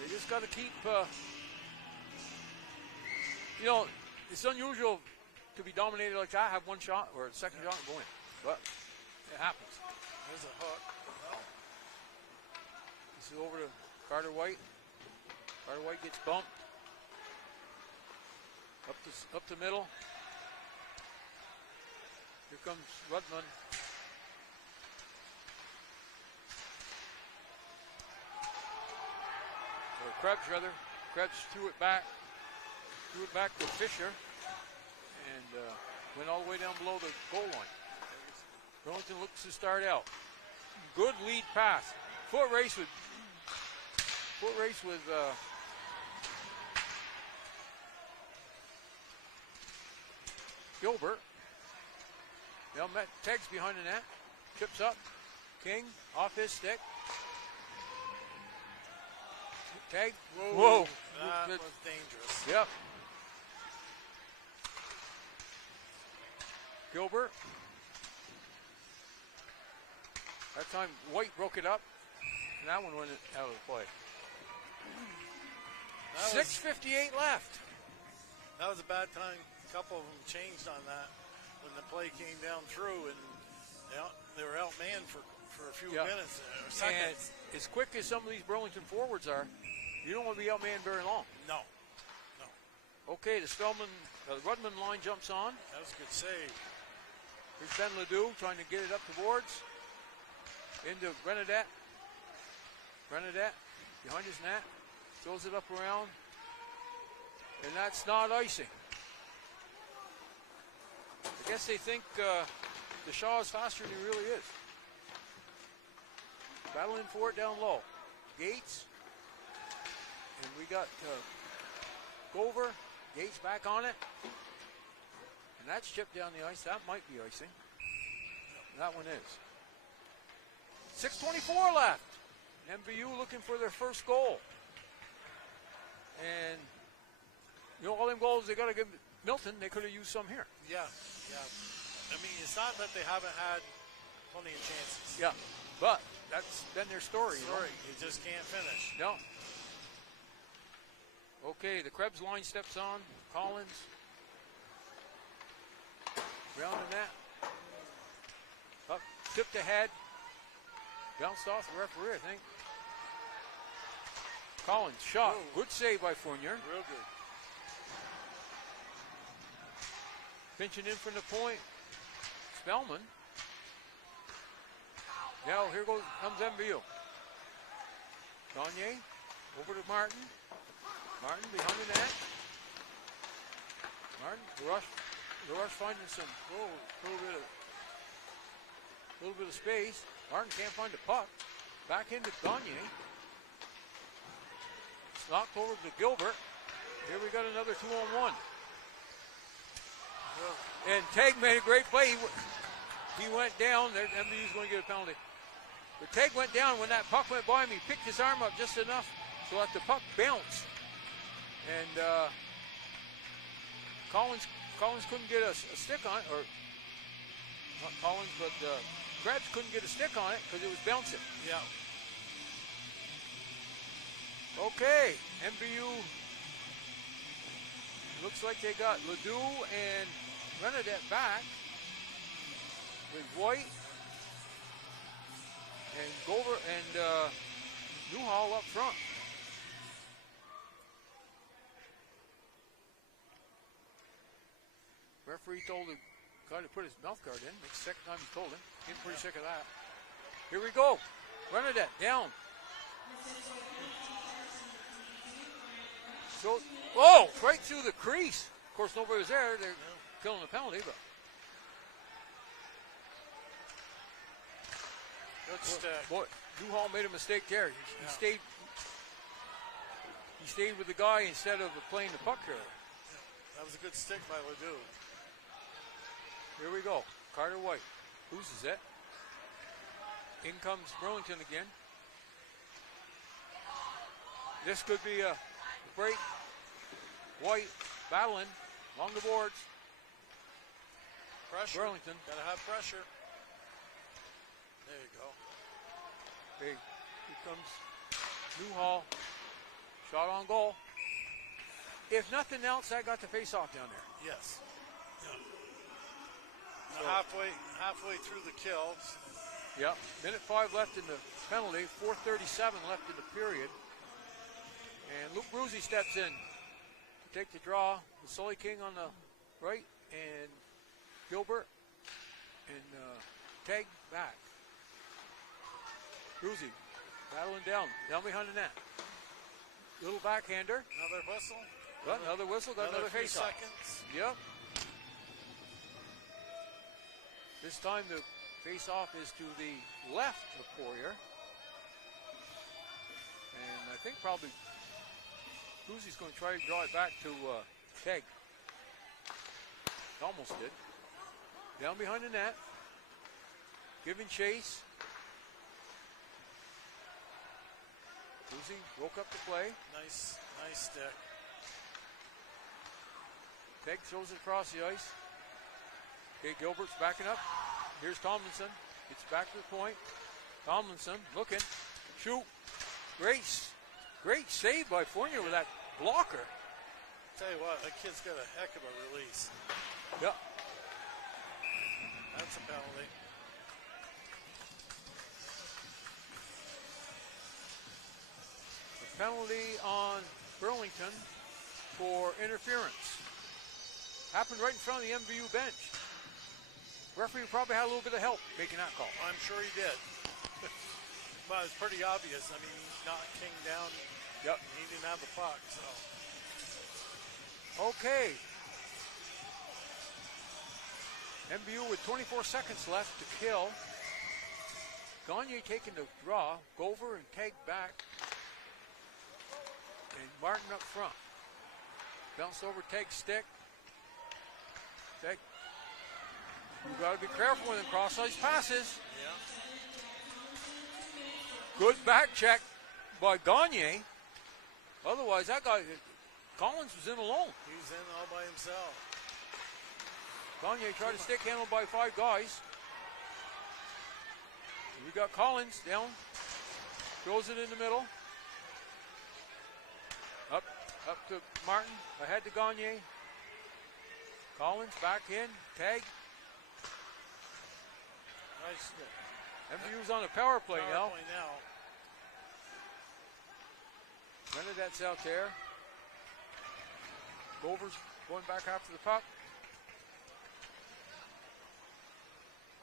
They just got to keep, it's unusual to be dominated like that, have one shot or a second shot and go in. But it happens. There's a hook. Oh. This is over to Carter White. Carter White gets bumped. Up the middle. Here comes Rudman. Or Krebs, rather. Krebs threw it back to Fisher. And went all the way down below the goal line. Burlington looks to start out. Good lead pass. Foot race with Gilbert. Now Teg's behind the net. Chips up. King off his stick. Teg. Whoa. That was dangerous. Yep. Gilbert. That time White broke it up. And that one went out of the play. 6:58 left. That was a bad time. A couple of them changed on that when the play came down through, and they were outmanned for a few minutes or seconds. And as quick as some of these Burlington forwards are, you don't want to be outmanned very long. No. Okay, the Rudman line jumps on. That was a good save. Here's Ben Ledoux trying to get it up the boards. Into Renadette. Renadette behind his net. Throws it up around. And that's not icing. I guess they think the Shaw is faster than he really is. Battling for it down low. Gates. And we got Gover. Gates back on it. And that's chipped down the ice. That might be icing. That one is. 6:24 left. MVU looking for their first goal. And, all them goals they got to give Milton, they could have used some here. Yeah. I mean, it's not that they haven't had plenty of chances. Yeah. But that's been their story. You just can't finish. No. Okay, the Krebs line steps on. Collins. Round the net. Up, tipped ahead. Bounced off the referee, I think. Collins, shot. Whoa. Good save by Fournier. Real good. Pinching in from the point. Spellman. Now here comes MVU. Gagne over to Martin. Martin behind the net. Martin, the rush finding some little bit of space. Martin can't find the puck. Back into Gagne. It's knocked over to Gilbert. Here we got another 2-on-1. And Teg made a great play. He went down. MVU's going to get a penalty. But Teg went down. When that puck went by him, he picked his arm up just enough so that the puck bounced. And Collins couldn't get a stick on it, or not Collins, but Krebs couldn't get a stick on it because it was bouncing. Yeah. Okay, MVU looks like they got Ledoux and Renadette back with White and Gover and Newhall up front. Referee told the guy to put his mouth guard in. It's the second time he told him. Getting pretty sick of that. Here we go. Renadette down. So, right through the crease. Of course, nobody was there. They're killing the penalty, but. Good stick. Boy, Newhall made a mistake there. He stayed with the guy instead of playing the puck carrier. That was a good stick by Ledoux. Here we go. Carter White loses it. In comes Burlington again. This could be a break. White battling along the boards. Pressure. Burlington. Gotta have pressure. There you go. Okay, here comes Newhall. Shot on goal. If nothing else, I got the face-off down there. Yes. Yeah. Halfway through the kill. Yep. Minute 5 left in the penalty. 4:37 left in the period. And Luke Bruzy steps in to take the draw. With Sully King on the right and Gilbert and Teg back. Bruzy battling down behind the net. Little backhander. Another whistle. Got another whistle. Got another face-off. Seconds. Yep. This time the face-off is to the left of Poirier. And I think probably Bruzy's going to try to draw it back to Teg. Almost did. Down behind the net. Giving chase. Bruzy woke up to play. Nice stick. Teg throws it across the ice. Okay, Gilbert's backing up. Here's Tomlinson. Gets back to the point. Tomlinson looking. Shoot. Great save by Fournier with that blocker. Tell you what, that kid's got a heck of a release. Yep. That's a penalty. A penalty on Burlington for interference. Happened right in front of the MVU bench. Referee probably had a little bit of help making that call. I'm sure he did. Well, it's pretty obvious. I mean, he knocked King down. Yep. He didn't have the puck, so. Okay. MVU with 24 seconds left to kill. Gagne taking the draw. Gover and Teg back. And Martin up front. Bounce over Teg's stick. Teg. You've got to be careful with the cross-ice passes. Yeah. Good back check by Gagne. Otherwise, that guy, Collins was in alone. He was in all by himself. Gagne tried to stick handle by 5 guys. We got Collins down. Throws it in the middle. Up to Martin. Ahead to Gagne. Collins back in. Tag. Nice. MVU's on a power play now. now. Renadette's out there. Gover's going back after the puck.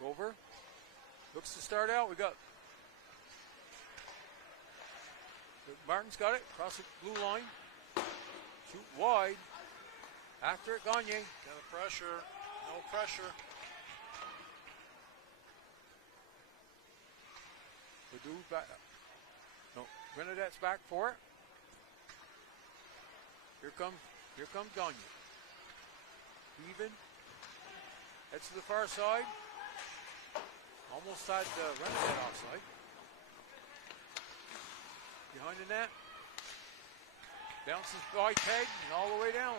Gover looks to start out. We got Martin's got it across the blue line. Shoot wide. After it, Gagne. Got a pressure. No pressure. Ledoux back. No, Renadette's back for it. Here comes Gagne. Even. Heads to the far side. Almost had Renadette offside. Behind the net. Bounces by Tag and all the way down.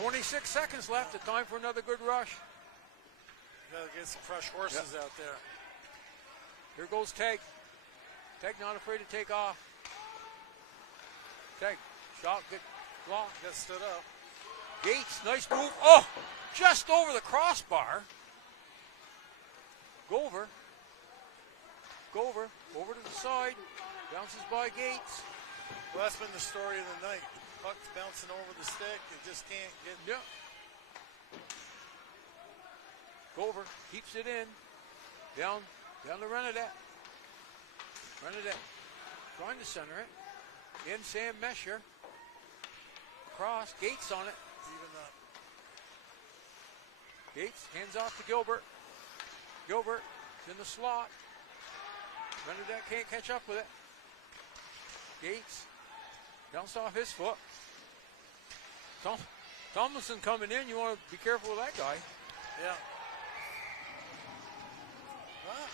26 seconds left. The time for another good rush. You gotta get some fresh horses out there. Here goes Tag. Tag not afraid to take off. Tag. Shot. Get blocked. Got stood up. Gates. Nice move. Oh! Just over the crossbar. Gover. Over to the side. Bounces by Gates. Well, that's been the story of the night. Puck's bouncing over the stick. It just can't get. Yeah. Gover keeps it in. Down to Renadette. Renadette trying to center it. In Sam Mesher. Cross. Gates on it. Even up. Gates hands off to Gilbert. Gilbert in the slot. Renadette can't catch up with it. Gates bounced off his foot. Tomlinson coming in. You want to be careful with that guy. Yeah. Ah.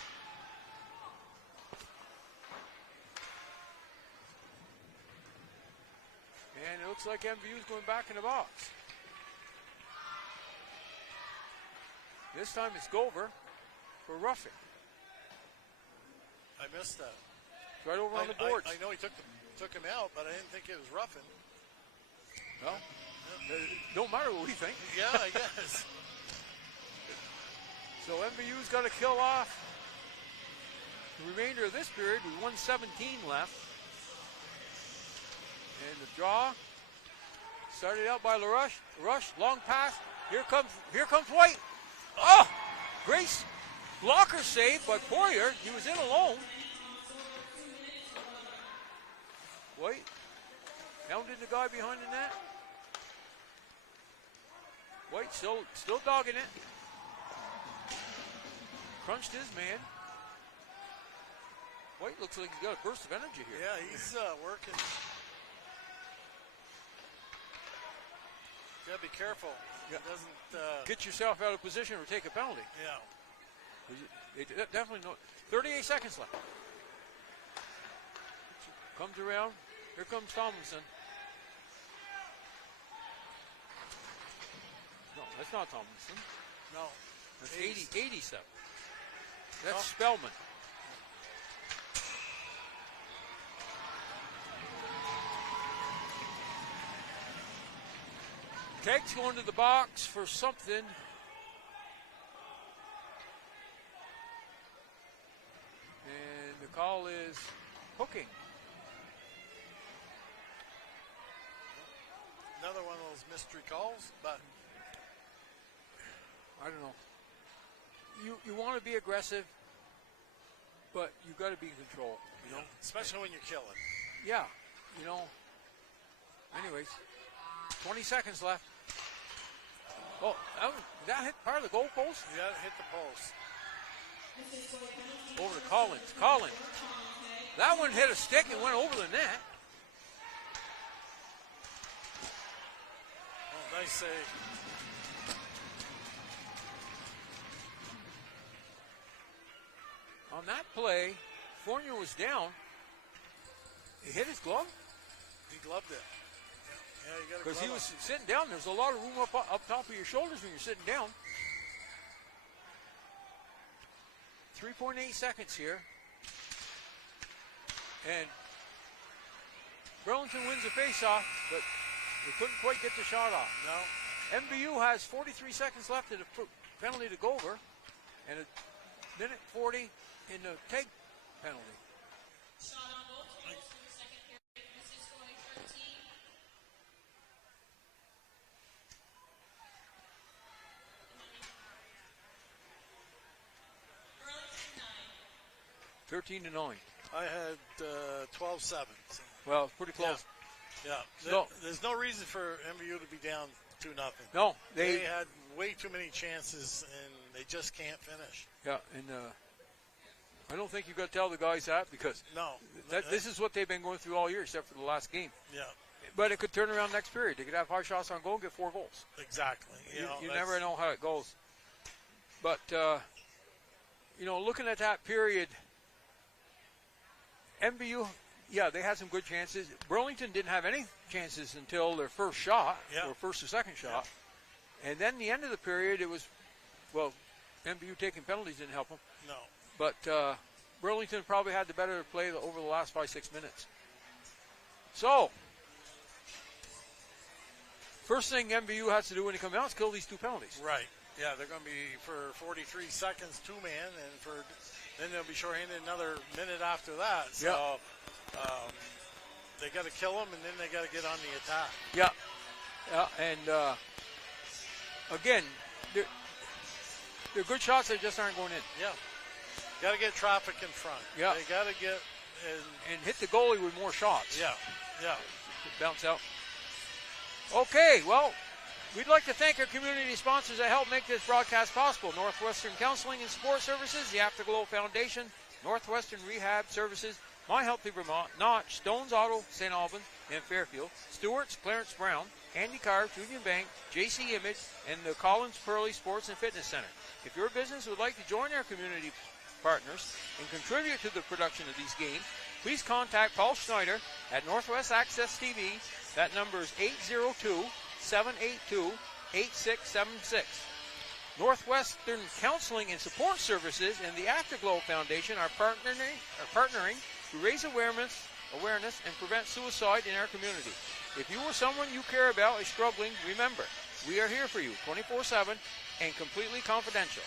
And it looks like MVU's going back in the box. This time it's Gover for roughing. I missed that. It's right over on the boards. I know he took him out, but I didn't think it was roughing. No, don't matter what we think. Yeah, I guess. So MVU's got to kill off the remainder of this period with 1:17 left. And the draw started out by LaRush. Rush, long pass. Here comes White. Oh, Grace blocker save by Poirier. He was in alone. White hounded the guy behind the net. White still dogging it. Crunched his man. White looks like he's got a burst of energy here. Yeah, he's working. You gotta be careful. Yeah. He doesn't Get yourself out of position or take a penalty. Yeah. They definitely know. 38 seconds left. Comes around. Here comes Tomlinson. No, that's not Tomlinson. No. That's 87. That's Spellman. Keg's going to the box for something. And the call is hooking. Another one of those mystery calls, but I don't know. You want to be aggressive, but you got to be in control. You know, especially when you're killing. Yeah, you know. Anyways, 20 seconds left. Oh, that hit part of the goal post? Yeah, it hit the post. Over to Collins. Collins. That one hit a stick and went over the net. Oh, nice save. On that play, Fournier was down. He hit his glove. He gloved it. Yeah, you got to because he was sitting down. There's a lot of room up top of your shoulders when you're sitting down. 3.8 seconds here. And Burlington wins the face-off, but they couldn't quite get the shot off. No. MVU has 43 seconds left in the penalty to go over, and a minute 40 in the take penalty. Shot on goal, 2 goals for the second period. Mississippi scoring 13. Burlington 9. 13-9. I had 12-7. So. Well, pretty close. Yeah. So, There's no reason for MVU to be down 2-0. No, they had way too many chances, and they just can't finish. Yeah, and I don't think you've got to tell the guys that, because this is what they've been going through all year, except for the last game. Yeah. But it could turn around next period. They could have high shots on goal and get 4 goals. Exactly. You never know how it goes. But, looking at that period, MVU, they had some good chances. Burlington didn't have any chances until their first shot, or first or second shot. Yeah. And then the end of the period, it was, MVU taking penalties didn't help them. No. But Burlington probably had the better play over the last 5-6 minutes. So, first thing MVU has to do when they come out is kill these 2 penalties. Right. Yeah, they're going to be for 43 seconds 2-man, and then they'll be shorthanded another minute after that. So they got to kill them, and then they got to get on the attack. Yeah. And again, they're good shots that just aren't going in. Yeah. Got to get traffic in front. Yeah. They got to get and hit the goalie with more shots. Yeah. Yeah. Bounce out. Okay, well, we'd like to thank our community sponsors that help make this broadcast possible. Northwestern Counseling and Support Services, the Afterglow Foundation, Northwestern Rehab Services, My Healthy Vermont, Notch, Stones Auto, St. Albans, and Fairfield, Stewart's, Clarence Brown, Andy Carr, Union Bank, JC Image, and the Collins Pearly Sports and Fitness Center. If your business would like to join our community partners and contribute to the production of these games, please contact Paul Schneider at Northwest Access TV. That number is 802-782-8676. Northwestern Counseling and Support Services and the Afterglow Foundation are partnering to raise awareness and prevent suicide in our community. If you or someone you care about is struggling, remember, we are here for you 24/7 and completely confidential.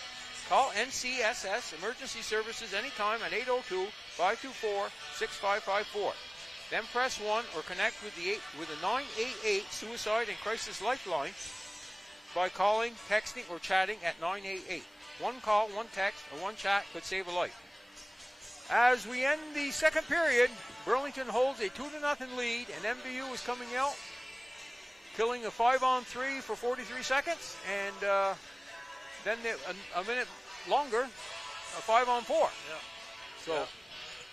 Call NCSS Emergency Services anytime at 802-524-6554. Then press 1 or connect with the 988 Suicide and Crisis Lifeline by calling, texting, or chatting at 988. One call, one text, or one chat could save a life. As we end the second period, Burlington holds a 2-0 lead, and MVU is coming out, killing a 5-on-3 for 43 seconds, and then a minute longer, a 5-on-4. Yeah. So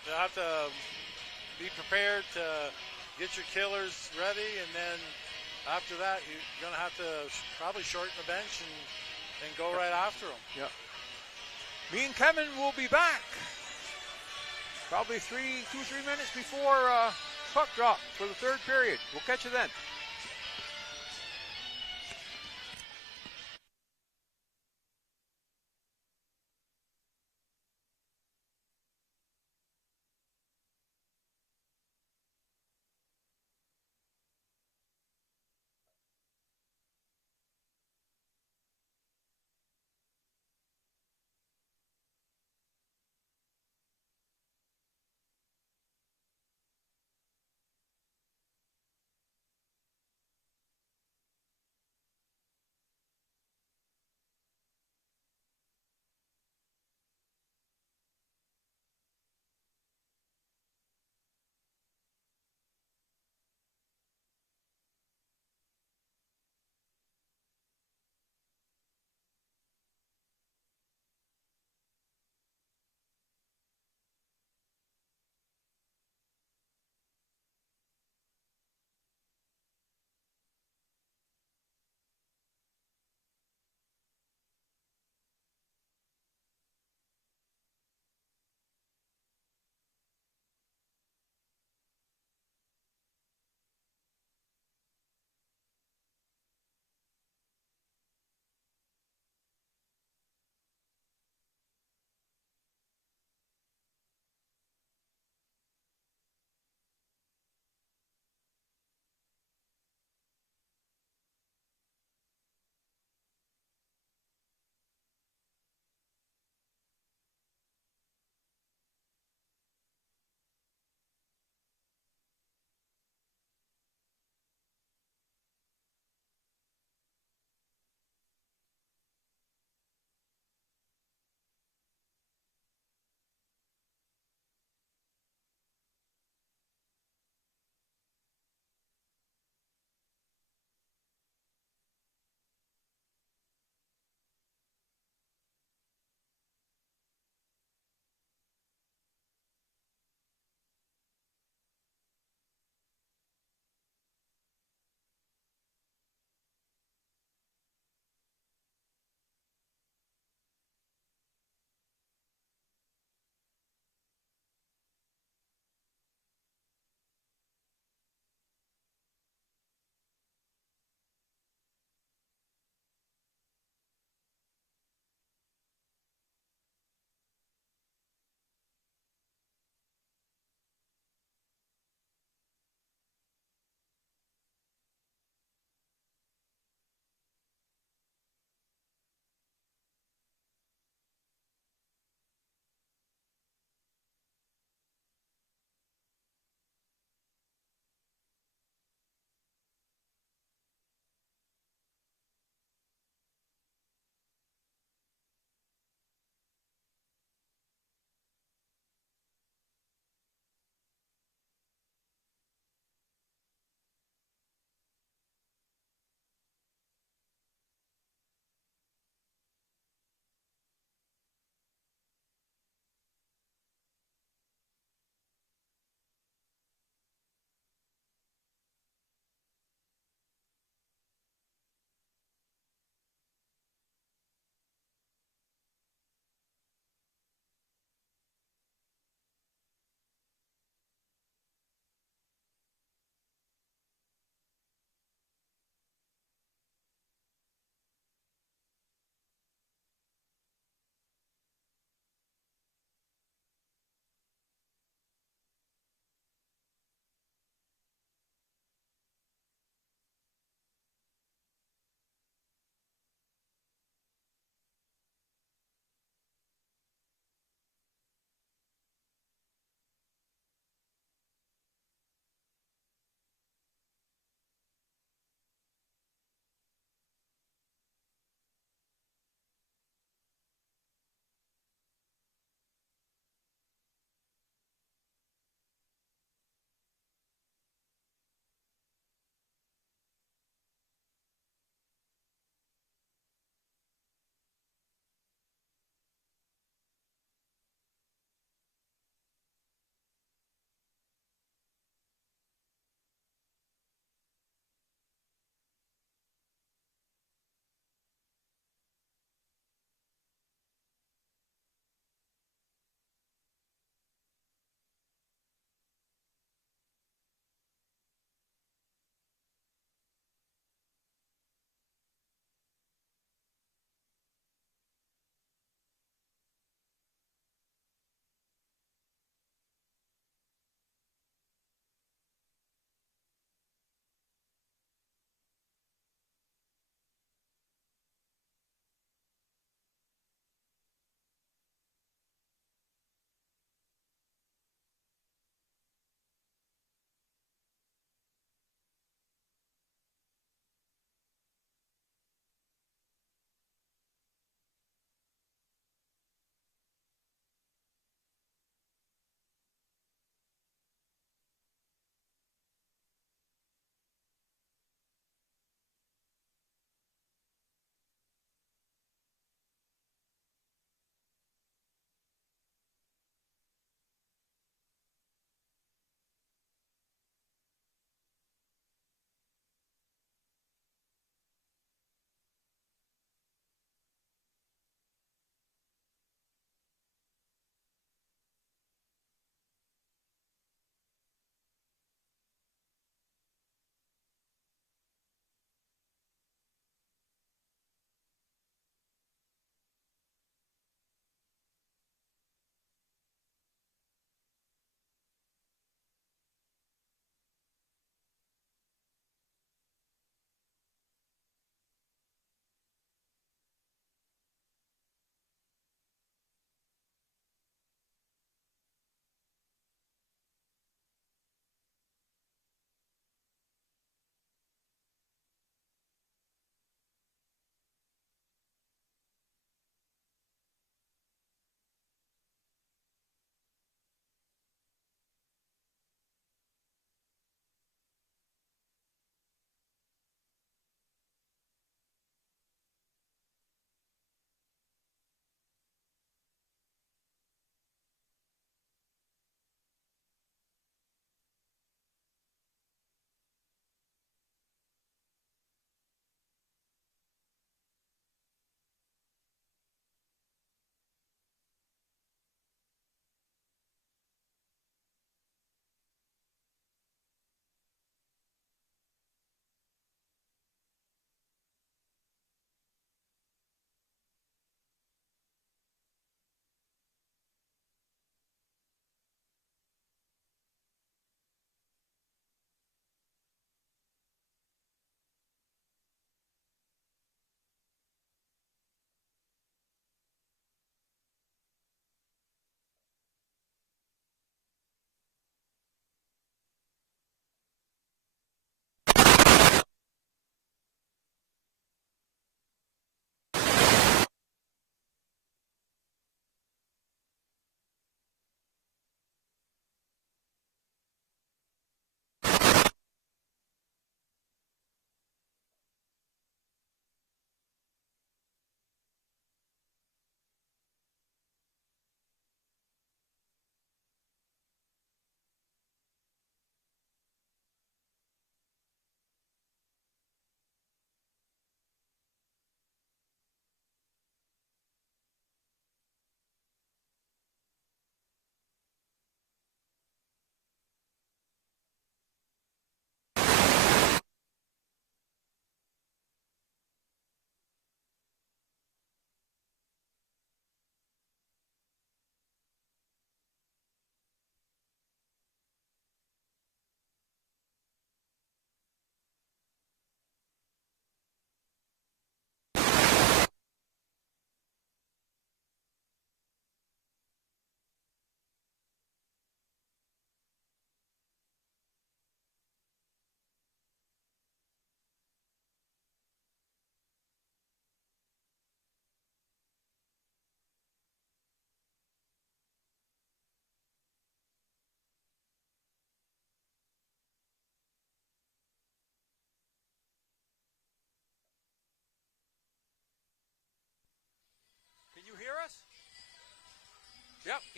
you have to be prepared to get your killers ready, and then after that, you're going to have to probably shorten the bench and go right after them. Yeah. Me and Kevin will be back probably 2-3 minutes before puck drop for the third period. We'll catch you then.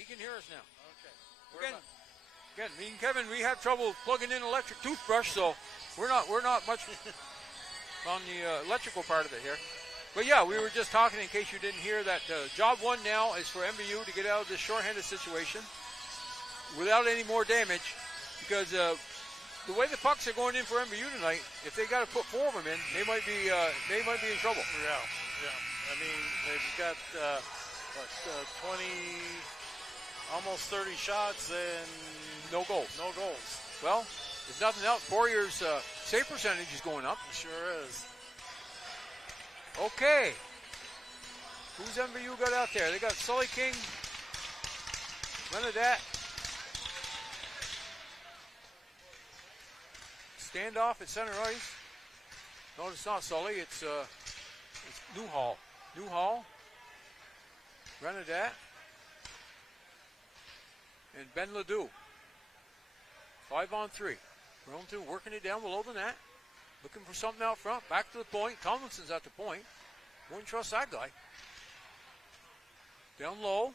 He can hear us now. Okay. Again, me and Kevin, we have trouble plugging in electric toothbrush, so we're not much on the electrical part of it here. But yeah, we were just talking in case you didn't hear that job one now is for MVU to get out of this shorthanded situation without any more damage, because the way the pucks are going in for MVU tonight, if they got to put 4 of them in, they might be in trouble. Yeah. I mean, they've got 20, almost 30 shots and no goals. Well, if nothing else, Poirier's save percentage is going up. It sure is. Okay. Who's MVU got out there? They got Sully King, Renadat. Standoff at center ice. No, it's not Sully. It's Newhall. Renadat, and Ben Ledoux. 5-on-3. Burlington working it down below the net. Looking for something out front. Back to the point. Tomlinson's at the point. Wouldn't trust that guy. Down low.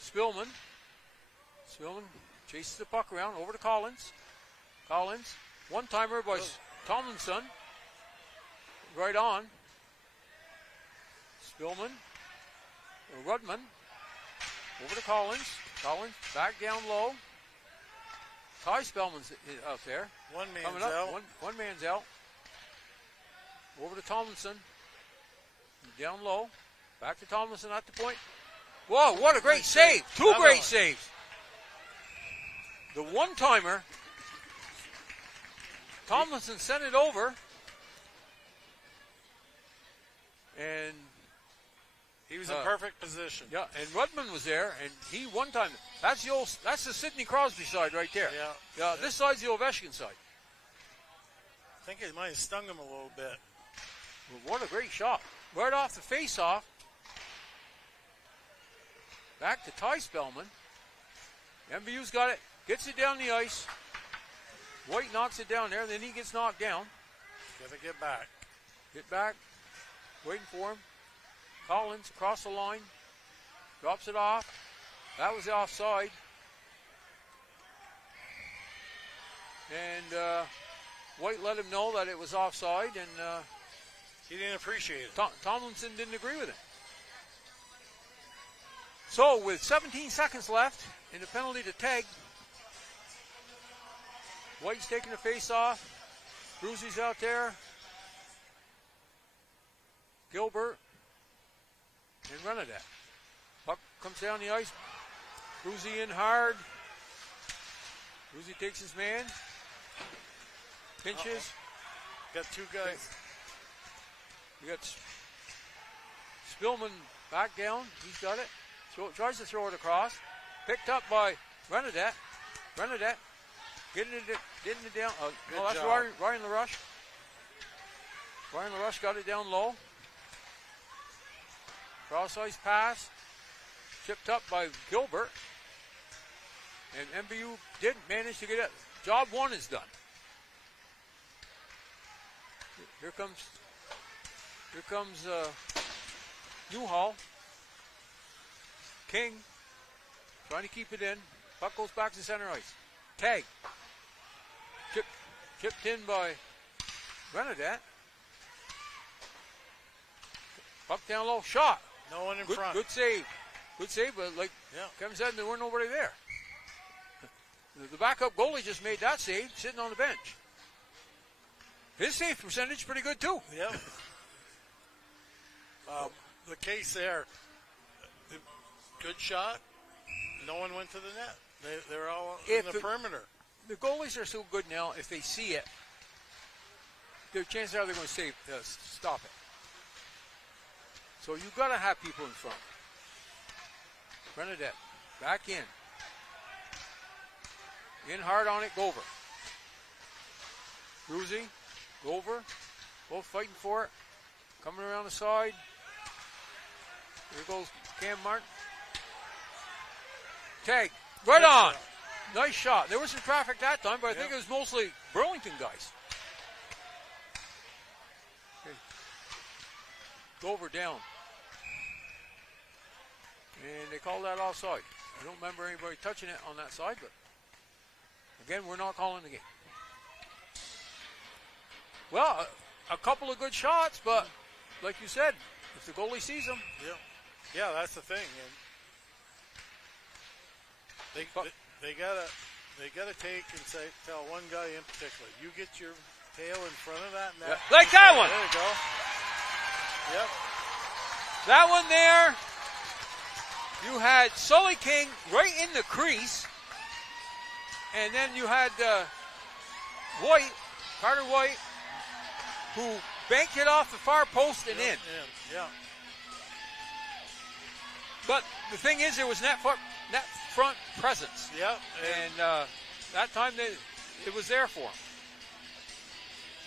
Spillman chases the puck around. Over to Collins. One-timer by Tomlinson. Right on. Spillman. Rudman. Over to Collins. Back down low. Ty Spellman's out there. One man's out. One man's out. Over to Tomlinson. Down low. Back to Tomlinson at the point. Whoa, what a great save. Two great saves. The one-timer. Tomlinson sent it over. And he was in perfect position. Yeah, and Rudman was there, and he one time. That's the Sidney Crosby side right there. Yeah. This side's the Ovechkin side. I think it might have stung him a little bit. Well, what a great shot! Right off the face-off. Back to Ty Spellman. MVU's got it. Gets it down the ice. White knocks it down there. Then he gets knocked down. Gotta get back. Get back. Waiting for him. Collins across the line. Drops it off. That was the offside. And White let him know that it was offside, and he didn't appreciate it. Tomlinson didn't agree with it. So with 17 seconds left in the penalty to tag, White's taking the face off. Brucey's out there. Gilbert and Renadat. Puck comes down the ice. Brucey in hard. Brucey takes his man. Pinches. Got two guys. You got Spillman back down. He's got it. Tries to throw it across. Picked up by Renadat. Getting it down. That's Ryan LaRush. Ryan LaRush got it down low. Cross ice pass. Chipped up by Gilbert. And MVU did manage to get it. Job one is done. Here comes Newhall. King trying to keep it in. Puck goes back to center ice. Tag. Chipped in by Renadat. Puck down low. Shot. No one in front. Good save. But like Kevin said, there weren't nobody there. The backup goalie just made that save sitting on the bench. His save percentage pretty good too. Yep. The case there, good shot. No one went to the net. They're all in the perimeter. The goalies are so good now, if they see it, their chances are they're going to stop it. So you've got to have people in front. Renadat, back in. In hard on it, Gover. Brucey, Gover, both fighting for it. Coming around the side. Here goes Cam Martin. Tag, right on. Nice shot. There was some traffic that time, but I think it was mostly Burlington guys. Okay. Gover down. And they called that offside. I don't remember anybody touching it on that side, but again, we're not calling the game. Well, a couple of good shots, but like you said, if the goalie sees them. Yeah, that's the thing. And they gotta take and tell one guy in particular, you get your tail in front of that net. Like that one. There you go. Yep. That one there. You had Sully King right in the crease, and then you had White, Carter White, who banked it off the far post and in. Yeah. But the thing is, there was net front presence. Yep. And that time it was there for him.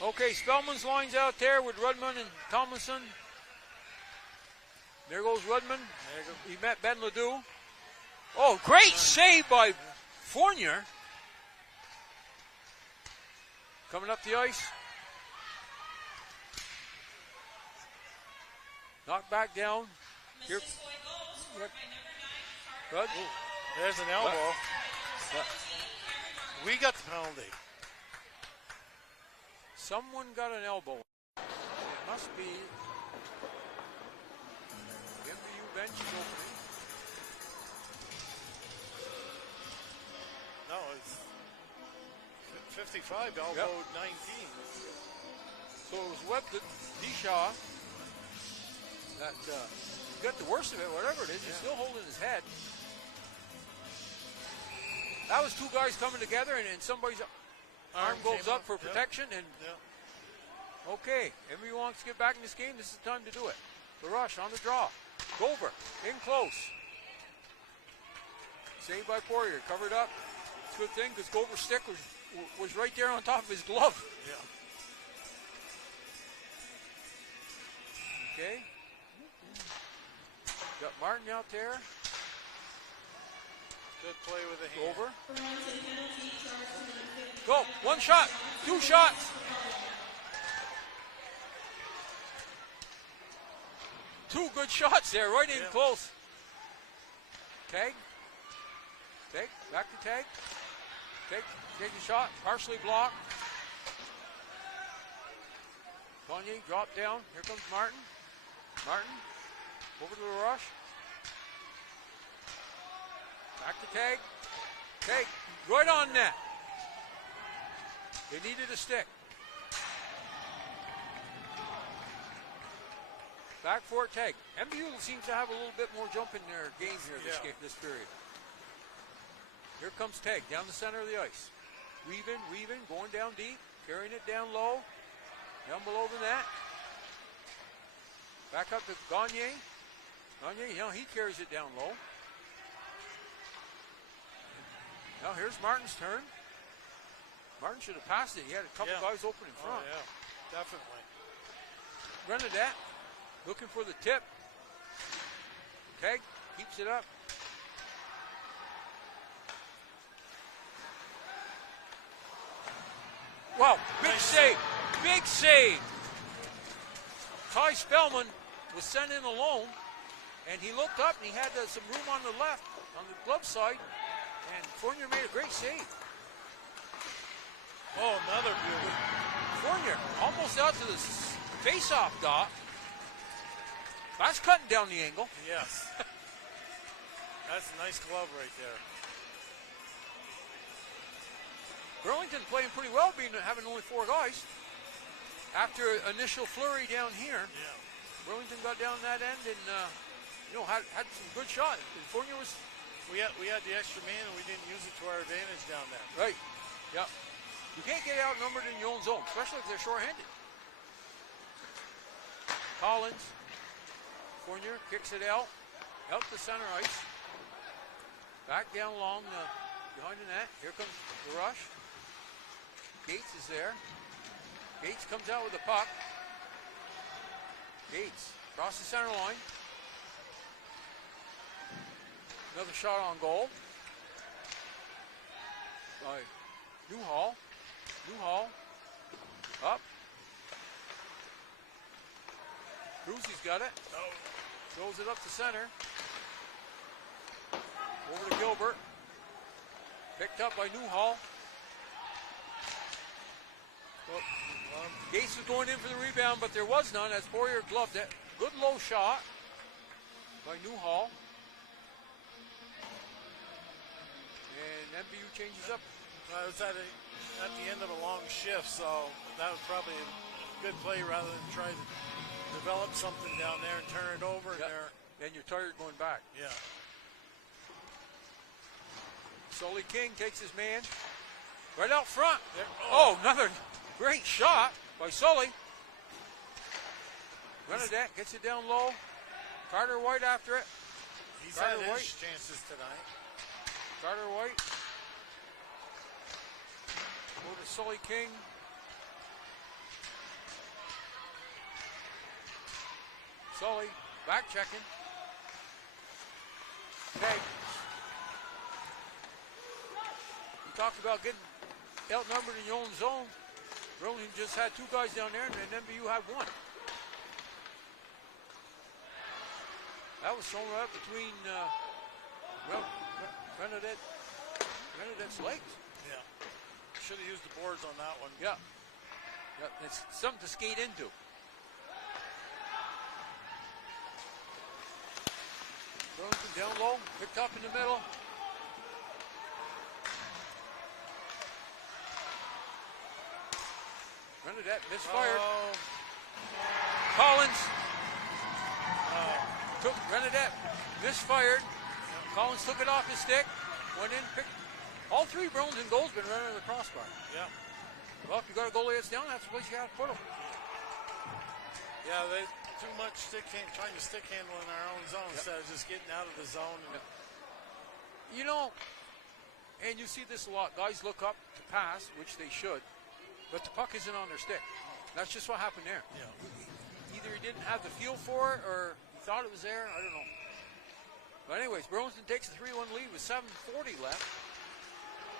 Okay, Spellman's lines out there with Rudman and Tomlinson. There goes Rudman. He met Ben Ledoux. Oh, great save by Fournier. Coming up the ice. Knocked back down. Here. Good. There's an elbow. We got the penalty. Someone got an elbow. It must be the MVU bench is opening. No, it's 55 elbowed 19. So it was Webb Deshaw that got the worst of it, whatever it is. He's still holding his head. That was two guys coming together, and somebody's arm goes up for protection. And okay, MVU wants to get back in this game. This is the time to do it. The rush on the draw. Gover in close. Saved by Poirier. Covered up. It's a good thing because Gover's stick was right there on top of his glove. Yeah. Okay. Got Martin out there. Good play with the hand. Over. Go. One shot. Two shots. Two good shots there, right in close. Tag. Tag. Back to tag. Take the shot. Partially blocked. Gagne dropped down. Here comes Martin. Martin. Over to the rush. Back to tag. Tag. Right on net. They needed a stick. Back for it, tag. MVU seems to have a little bit more jump in their game here this period. Here comes Tag down the center of the ice. Weaving, going down deep, carrying it down low, down below the net. Back up to Gagne. Gagne, he carries it down low. Now here's Martin's turn. Martin should have passed it. He had a couple guys open in front. Oh, yeah, definitely. Renadette looking for the tip. Tag keeps it up. Wow, big save. Big save. Ty Spellman was sent in alone, and he looked up and he had some room on the left, on the glove side, and Fournier made a great save. Oh, another beauty. Fournier almost out to the face-off dot. That's cutting down the angle. Yes. That's a nice glove right there. Burlington playing pretty well, having only 4 guys. After initial flurry down here, Burlington got down that end and had some good shots. And Fournier was. We had the extra man and we didn't use it to our advantage down there. Right. Yeah. You can't get outnumbered in your own zone, especially if they're shorthanded. Collins. Fournier kicks it out the center ice. Back down along behind the net. Here comes the rush. Gates is there. Gates comes out with the puck. Gates across the center line. Another shot on goal by Newhall. Newhall up. Cruzy's got it. Throws it up the center. Over to Gilbert. Picked up by Newhall. Well, Gates was going in for the rebound, but there was none as Poirier gloved it. Good low shot by Newhall. And MVU changes up. It was at the end of a long shift, so that was probably a good play rather than try to develop something down there and turn it over. Yep. And you're tired going back. Yeah. Sully King takes his man right out front. Oh, another great shot by Sully. Renadette gets it down low. Carter White after it. He's Carter had White. his chances tonight. Carter White. Go to Sully King. Sully back checking. Peg. We talked about getting outnumbered in your own zone. Burlington just had two guys down there, and then MVU had one. That was thrown right up between Renadette's legs. Yeah. Should have used the boards on that one. Yeah. It's something to skate into. Burlington down low, picked up in the middle. Renadette misfired. Oh. Collins took Renadette, misfired. Collins took it off his stick, went in, picked. All three Burlington goals been running the crossbar. Yeah. Well, if you got a goalie that's down, that's the place you got to put him. Yeah, they too much trying to stick handle in our own zone instead of just getting out of the zone. And You know, and you see this a lot. Guys look up to pass, which they should, but the puck isn't on their stick. That's just what happened there. Yeah. Either he didn't have the feel for it, or he thought it was there. I don't know. But anyways, Burlington takes a 3-1 lead with 7:40 left.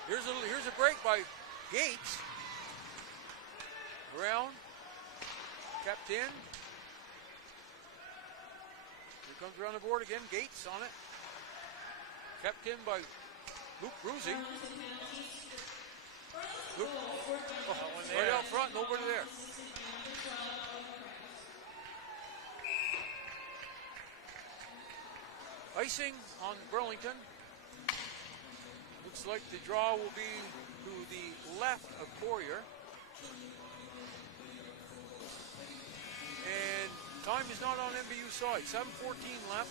Here's a break by Gates. Around, kept in. Here comes around the board again. Gates on it. Kept in by Luke Bruzy. Luke, right out front, nobody there. Icing on Burlington. Looks like the draw will be to the left of Poirier. And time is not on MVU side. 7:14 left.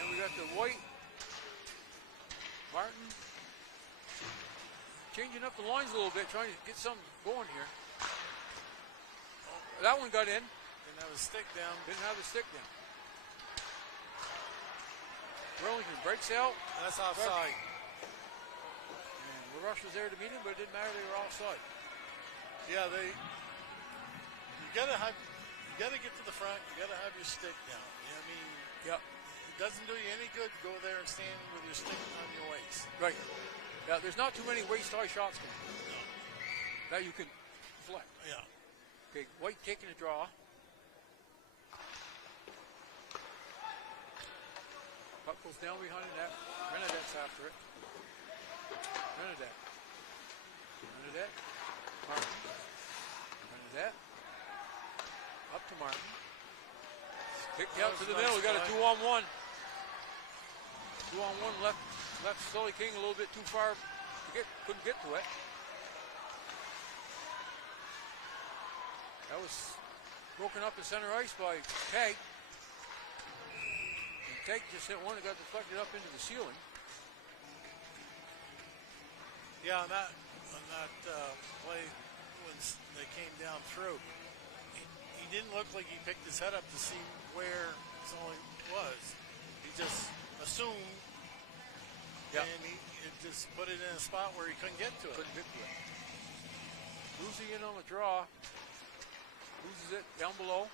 And we got the White, Martin, changing up the lines a little bit, trying to get something going here. That one got in. didn't have a stick down. Didn't have the stick down. Burlington breaks out. That's offside. And LaRush was there to meet him, but it didn't matter, they were offside. Yeah, you gotta get to the front. You gotta have your stick down. You know what I mean? Yep. It doesn't do you any good to go there and stand with your stick on your waist. Right. Yeah, there's not too many waist-high shots coming. No. That you can deflect. Yeah. Okay, White taking a draw. Puck goes down behind the net. Renadette's after it. Renadette. Martin. Renadette. Up to Martin. Kicked out to the middle. We got a 2-on-1. 2-on-1 left Sully King a little bit too far to couldn't get to it. That was broken up in center ice by Tag. Tag just hit one that got deflected up into the ceiling. Yeah, on that play when they came down through, he didn't look like he picked his head up to see where Sully was. He just assumed, and he just put it in a spot where he couldn't get to it. Bruzy in on the draw. Loses it down below.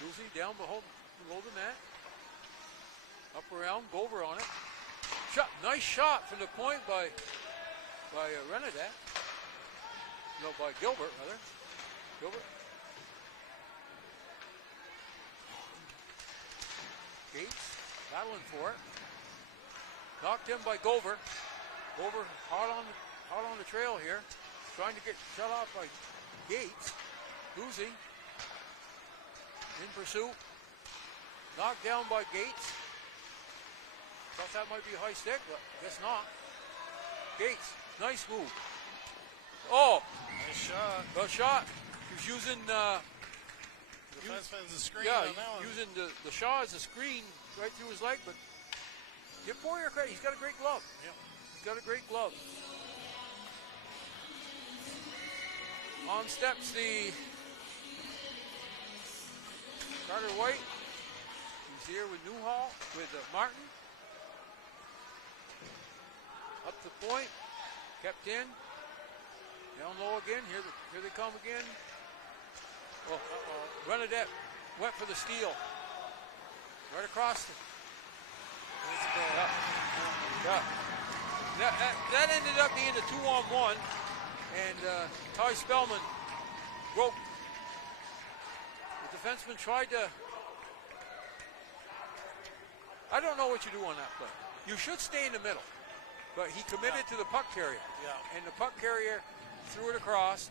Bruzy down below the net. Up around, Gover on it. Shot, nice shot from the point by Renadette. No, by Gilbert, rather. Gilbert. Gates battling for it. Knocked in by Gover. Gover hot on the trail here. Trying to get shut off by Gates. Lucy in pursuit. Knocked down by Gates. Thought that might be a high stick, but guess not. Gates, nice move. Oh! Nice shot. Good shot. He was using Defenseman's a screen yeah, on that one. using the Shaw as a screen right through his leg, but give Poirier credit. He's got a great glove. Yep. He's got a great glove. On steps the Carter White. He's here with Newhall, with Martin. Up the point, kept in. Down low again. Here they come again. Oh, Renadette went for the steal. Right across. Yeah. That ended up being a 2-on-1, and Ty Spellman broke. The defenseman tried to. I don't know what you do on that play. You should stay in the middle, but he committed to the puck carrier. Yeah. And the puck carrier threw it across,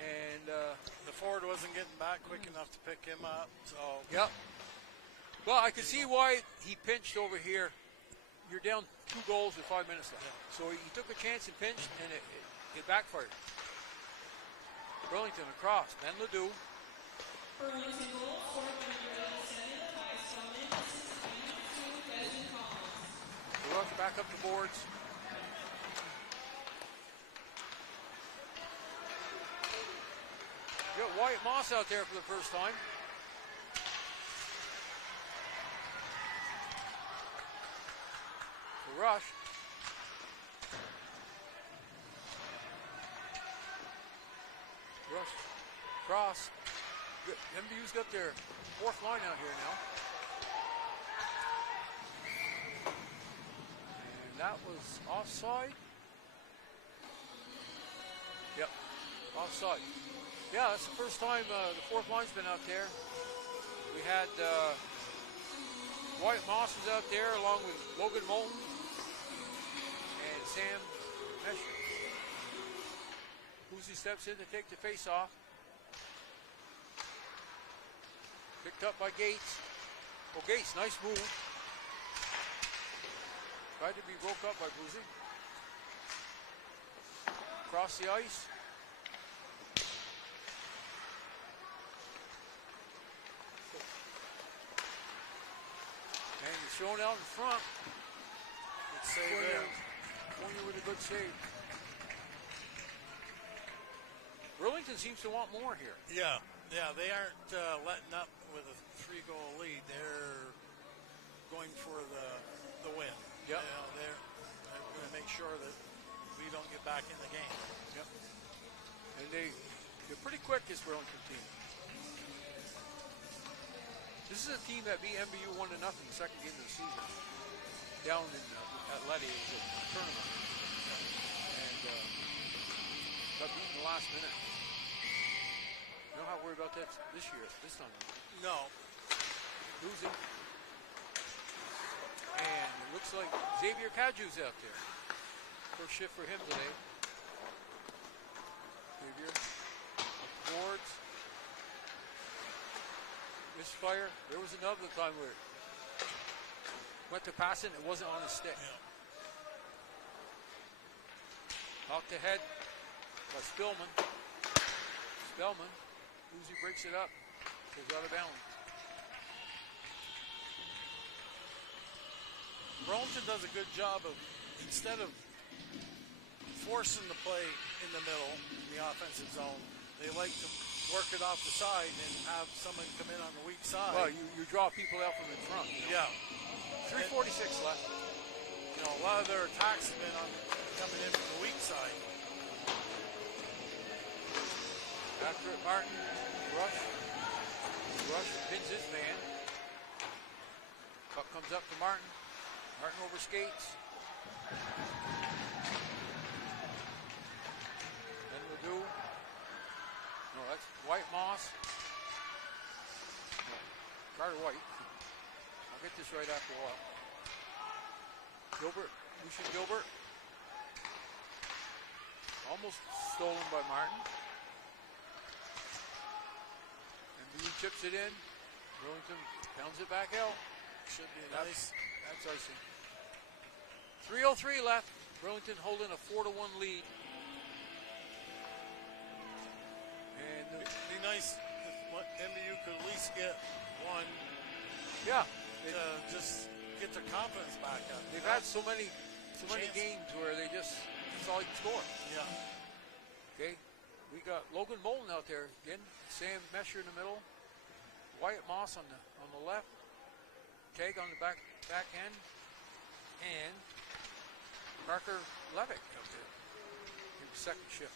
and the forward wasn't getting back quick enough to pick him up. So. Yep. Well, I could see why he pinched over here. You're down 2 goals with 5 minutes left. Yeah. So he took a chance and pinched, and it backfired. Burlington across. Ben Ledoux. Burlington goal, scored by number 87, Ty Spellman, assisted to Desmond Collins. The rush back up the boards. You got Wyatt Moss out there for the first time. The rush. Rush. Cross. Good. MVU's got their 4th line out here now. And that was offside. Yep. Offside. Yeah, that's the first time the 4th line's been out there. We had Wyatt Moss was out there along with Logan Moulton and Sam Mesher. Uzi steps in to take the face off. Picked up by Gates. Oh, Gates, nice move. Tried to be broke up by Boozy. Across the ice. And he's thrown out in front. Good save there. Poirier with a good save. Burlington seems to want more here. Yeah, they aren't letting up with a 3-goal lead. They're going for the win. Yep. They're going to make sure that we don't get back in the game. Yep. And they're pretty quick, this Burlington team. This is a team that beat MVU 1-0 the second game of the season. Down in at Letty, it was a tournament. And got beaten in the last minute. You don't have to worry about that this year, this time. No. Losing. And it looks like Xavier Caju's out there. First shift for him today. Xavier. Boards. Misfire. There was another time where it went to pass it and it wasn't on his stick. Yeah. Knocked ahead by Spillman. Spellman. Uzi breaks it up. Goes out of bounds. Burlington does a good job of, instead of forcing the play in the middle, in the offensive zone, they like to work it off the side and have someone come in on the weak side. Well, you draw people out from in front. Yeah. 3:46 left. You know, a lot of their attacks have been on coming in from the weak side. After it, Martin. Rush. Rush pins his man. Puck comes up to Martin. Martin over skates. Then Ledoux. No, that's White Moss. No, Carter White. I'll get this right after a while. Lucian Gilbert. Almost stolen by Martin. MVU chips it in. Burlington pounds it back out. Should be nice. That's icing. 3:03 left. Burlington holding a 4-1 lead. And It'd be nice if MVU could at least get one. yeah, To just get their confidence back up. they've had so many games where that's all you can score. Yeah. Okay, we got Logan Moulton out there again. Sam Mesher in the middle. Wyatt Moss on the left. Tag on the back end, and Parker Levick comes in the second shift.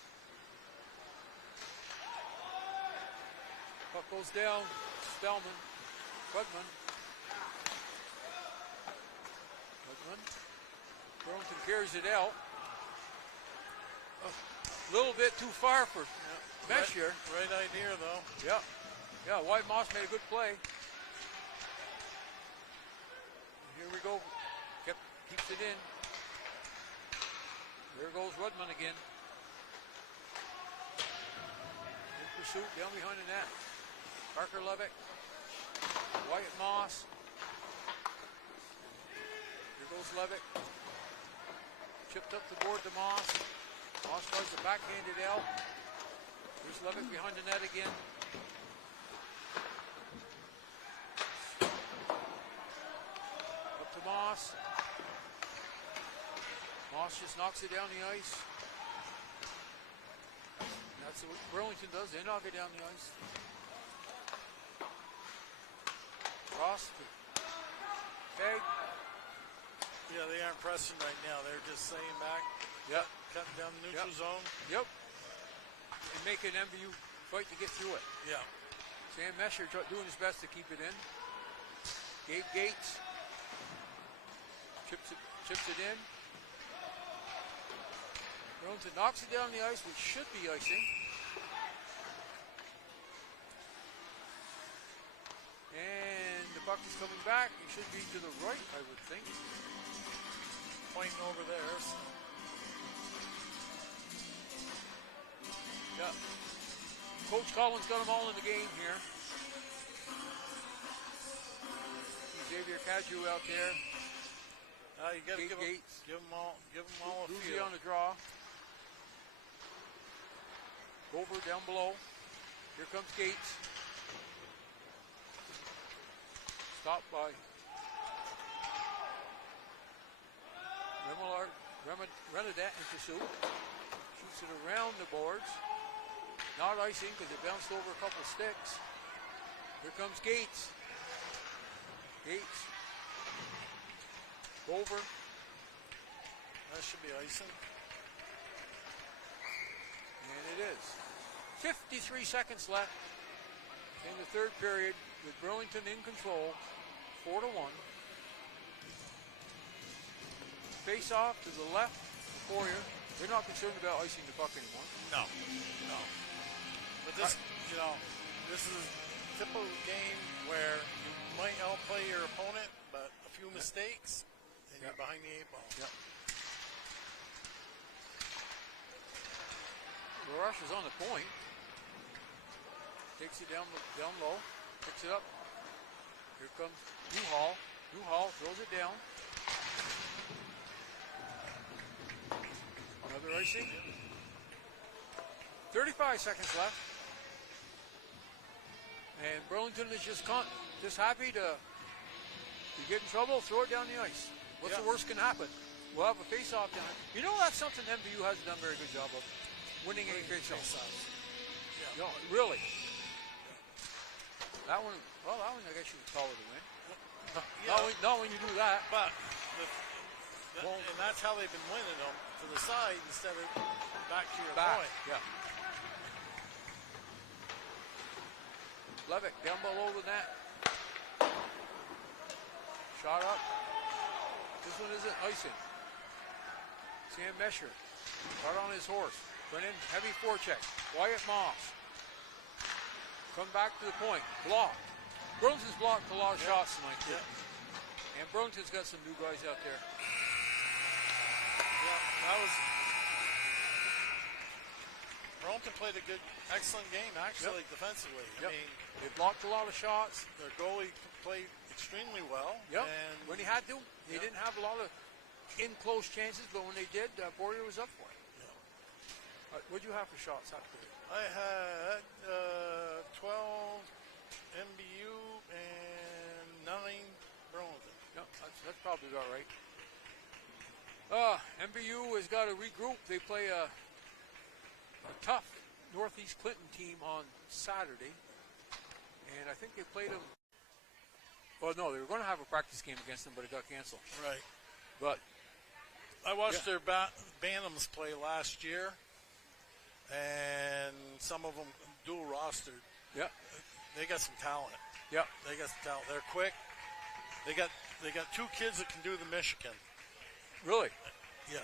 Puck goes down. Spellman, Budman. Burlington carries it out. A little bit too far for Mesher. Right idea, though. Yeah, Wyatt Moss made a good play. Here we go. Keeps it in. There goes Rudman again. In pursuit, down behind the net. Parker Levick. Wyatt Moss. Here goes Levick. Chipped up the board to Moss. Moss tries to backhand it out. Here's Levick behind the net again. Up to Moss. Moss just knocks it down the ice. That's what Burlington does. They knock it down the ice. Cross to Peg. Yeah, they aren't pressing right now. They're just staying back. Yep. Cutting down the neutral zone. Yep. And making MVU fight to get through it. Yeah. Sam Mesher doing his best to keep it in. Gabe Gates chips it in. Burlington knocks it down the ice, which should be icing. And the puck is coming back. It should be to the right, I would think. Pointing over there. So. Yeah. Coach Collins got them all in the game here. Xavier Caju out there. You got to give Gates. them all a Lucy feel. on the draw. Over down below. Here comes Gates. Stopped by Renadat in pursuit. Shoots it around the boards. Not icing because it bounced over a couple sticks. Here comes Gates. Gates. Over. That should be icing. And it is. 53 seconds left in the third period with Burlington in control. 4-1. Face off to the left. Poirier. They're not concerned about icing the puck anymore. No. But this, this is a typical game where you might outplay your opponent, but a few mistakes, and you're behind the 8 ball. Yep. Rush is on the point. Takes it down low. Picks it up. Here comes Newhall. Newhall throws it down. Another icing. 35 seconds left. And Burlington is just happy to get in trouble, throw it down the ice. What's the worst can happen? We'll have a face-off down. You know, that's something MVU hasn't done a very good job of. Winning any face-offs. Yeah. No, really. That one, I guess you would call it a win. Not when you do that. But, and that's how they've been winning them, to the side instead of back to your point. Yeah. Levick down below the net. Shot up. This one isn't icing. Sam Mesher. Right on his horse. Went in, heavy forecheck. Wyatt Moss. Come back to the point. Blocked. Burlington's blocked a lot of shots tonight, too. And Burlington's got some new guys out there. Burlington played a excellent game, actually, defensively. I mean, they blocked a lot of shots. Their goalie played extremely well. Yep. And when he had to, he didn't have a lot of in-close chances, but when they did, Boyer was up for it. What'd you have for shots out there? I had 12 MVU and 9 Burlington. Yep, that's probably about right. MVU has got to regroup. They play a tough Northeast Clinton team on Saturday, and I think they played them. Well, no, they were going to have a practice game against them, but it got canceled. Right. But I watched their Bantams play last year, and some of them dual rostered. Yeah. They got some talent. Yeah. They got some talent. They're quick. They got 2 kids that can do the Michigan. Really? Yeah.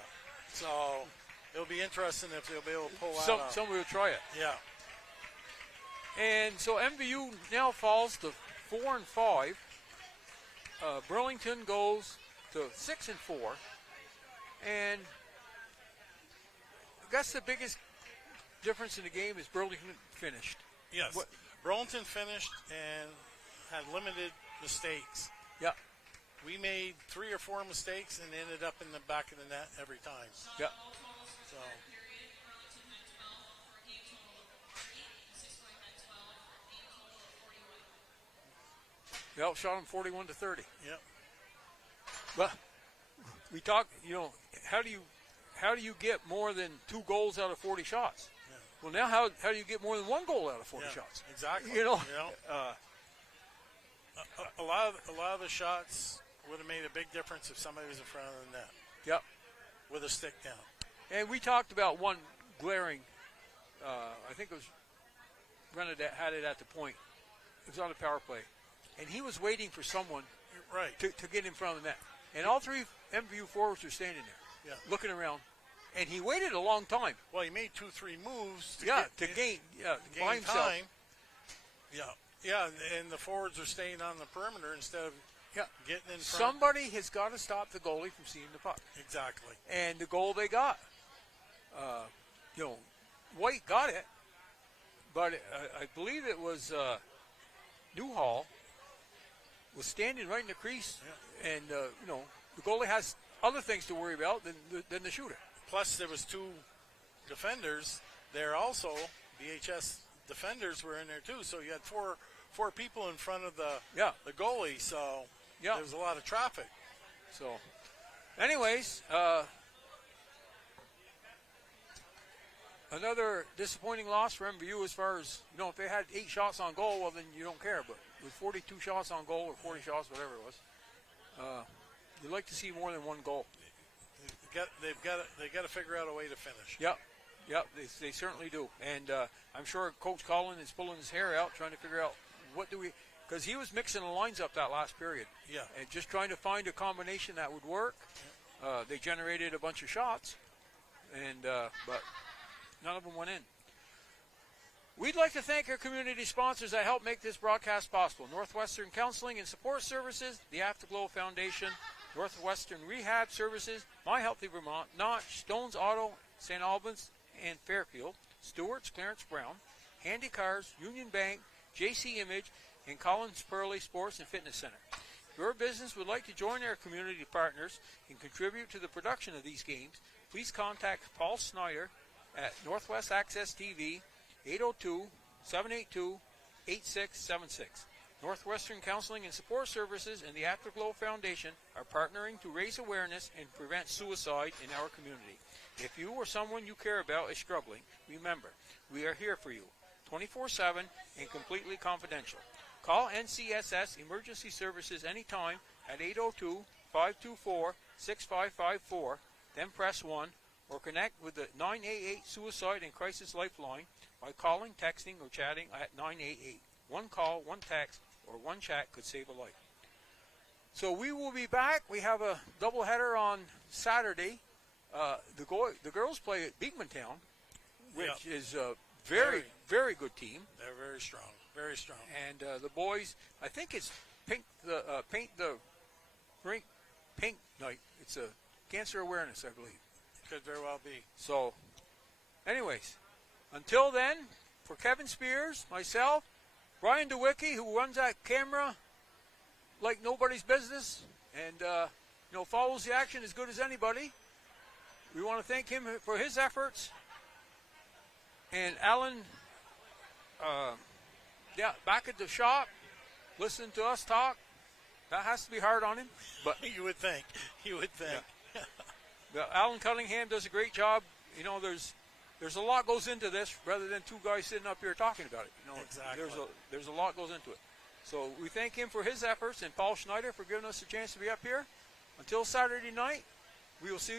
So it'll be interesting if they'll be able to pull that off. Somebody will try it. Yeah. And so MVU now falls to 4-5. Burlington goes to 6-4. And I guess the biggest difference in the game is Burlington finished. Yes. Burlington finished and had limited mistakes. Yeah. We made 3 or 4 mistakes and ended up in the back of the net every time. Yeah. So. They outshot them 41-30. Yep. Well, we talked. How do you get more than 2 goals out of 40 shots? Yeah. Well, now how do you get more than 1 goal out of 40 shots? Exactly. A lot of the shots would have made a big difference if somebody was in front of the net. Yep. With a stick down. And we talked about one glaring. I think it was Brennan that had it at the point. It was on a power play, and he was waiting for someone to get in front of the net. And all 3 MVU forwards were standing there, looking around. And he waited a long time. Well, he made 2-3 moves to gain by himself. Time. Yeah, and the forwards are staying on the perimeter instead of getting in front. Somebody has got to stop the goalie from seeing the puck. Exactly. And the goal they got, White got it, but I believe it was Newhall was standing right in the crease, and the goalie has other things to worry about than the shooter. Plus, there was 2 defenders there also. BHS defenders were in there too, so you had four people in front of the goalie. So there was a lot of traffic. So, anyways, another disappointing loss for MVU as far as if they had 8 shots on goal, well then you don't care. But with 42 shots on goal or 40 shots, whatever it was, you'd like to see more than 1 goal. They got to figure out a way to finish. Yep, they certainly do. And I'm sure Coach Collin is pulling his hair out trying to figure out because he was mixing the lines up that last period. Yeah. And just trying to find a combination that would work. They generated a bunch of shots, but none of them went in. We'd like to thank our community sponsors that help make this broadcast possible. Northwestern Counseling and Support Services, the Afterglow Foundation, Northwestern Rehab Services, My Healthy Vermont, Notch, Stone's Auto, St. Albans and Fairfield, Stewart's Clarence Brown, Handy Cars, Union Bank, JC Image, and Collins Pearly Sports and Fitness Center. If your business would like to join our community partners and contribute to the production of these games, please contact Paul Snyder at Northwest Access TV, 802-782-8676. Northwestern Counseling and Support Services and the Afterglow Foundation are partnering to raise awareness and prevent suicide in our community. If you or someone you care about is struggling, remember, we are here for you, 24/7 and completely confidential. Call NCSS Emergency Services anytime at 802-524-6554, then press 1, or connect with the 988 Suicide and Crisis Lifeline by calling, texting, or chatting at 988. One call, one text, or one chat could save a life. So we will be back. We have a doubleheader on Saturday. The girls play at Beekmantown, which is a very, very good team. They're very strong, very strong. And the boys, I think it's paint the rink pink night. It's a cancer awareness, I believe. Could very well be. So, anyways, until then, for Kevin Spears, myself, Brian DeWicki, who runs that camera like nobody's business and follows the action as good as anybody. We want to thank him for his efforts. And Alan, back at the shop, listening to us talk. That has to be hard on him. But You would think. Yeah. Alan Cunningham does a great job. There's a lot goes into this rather than two guys sitting up here talking about it. Exactly. There's a lot goes into it. So we thank him for his efforts and Paul Schneider for giving us a chance to be up here. Until Saturday night, we will see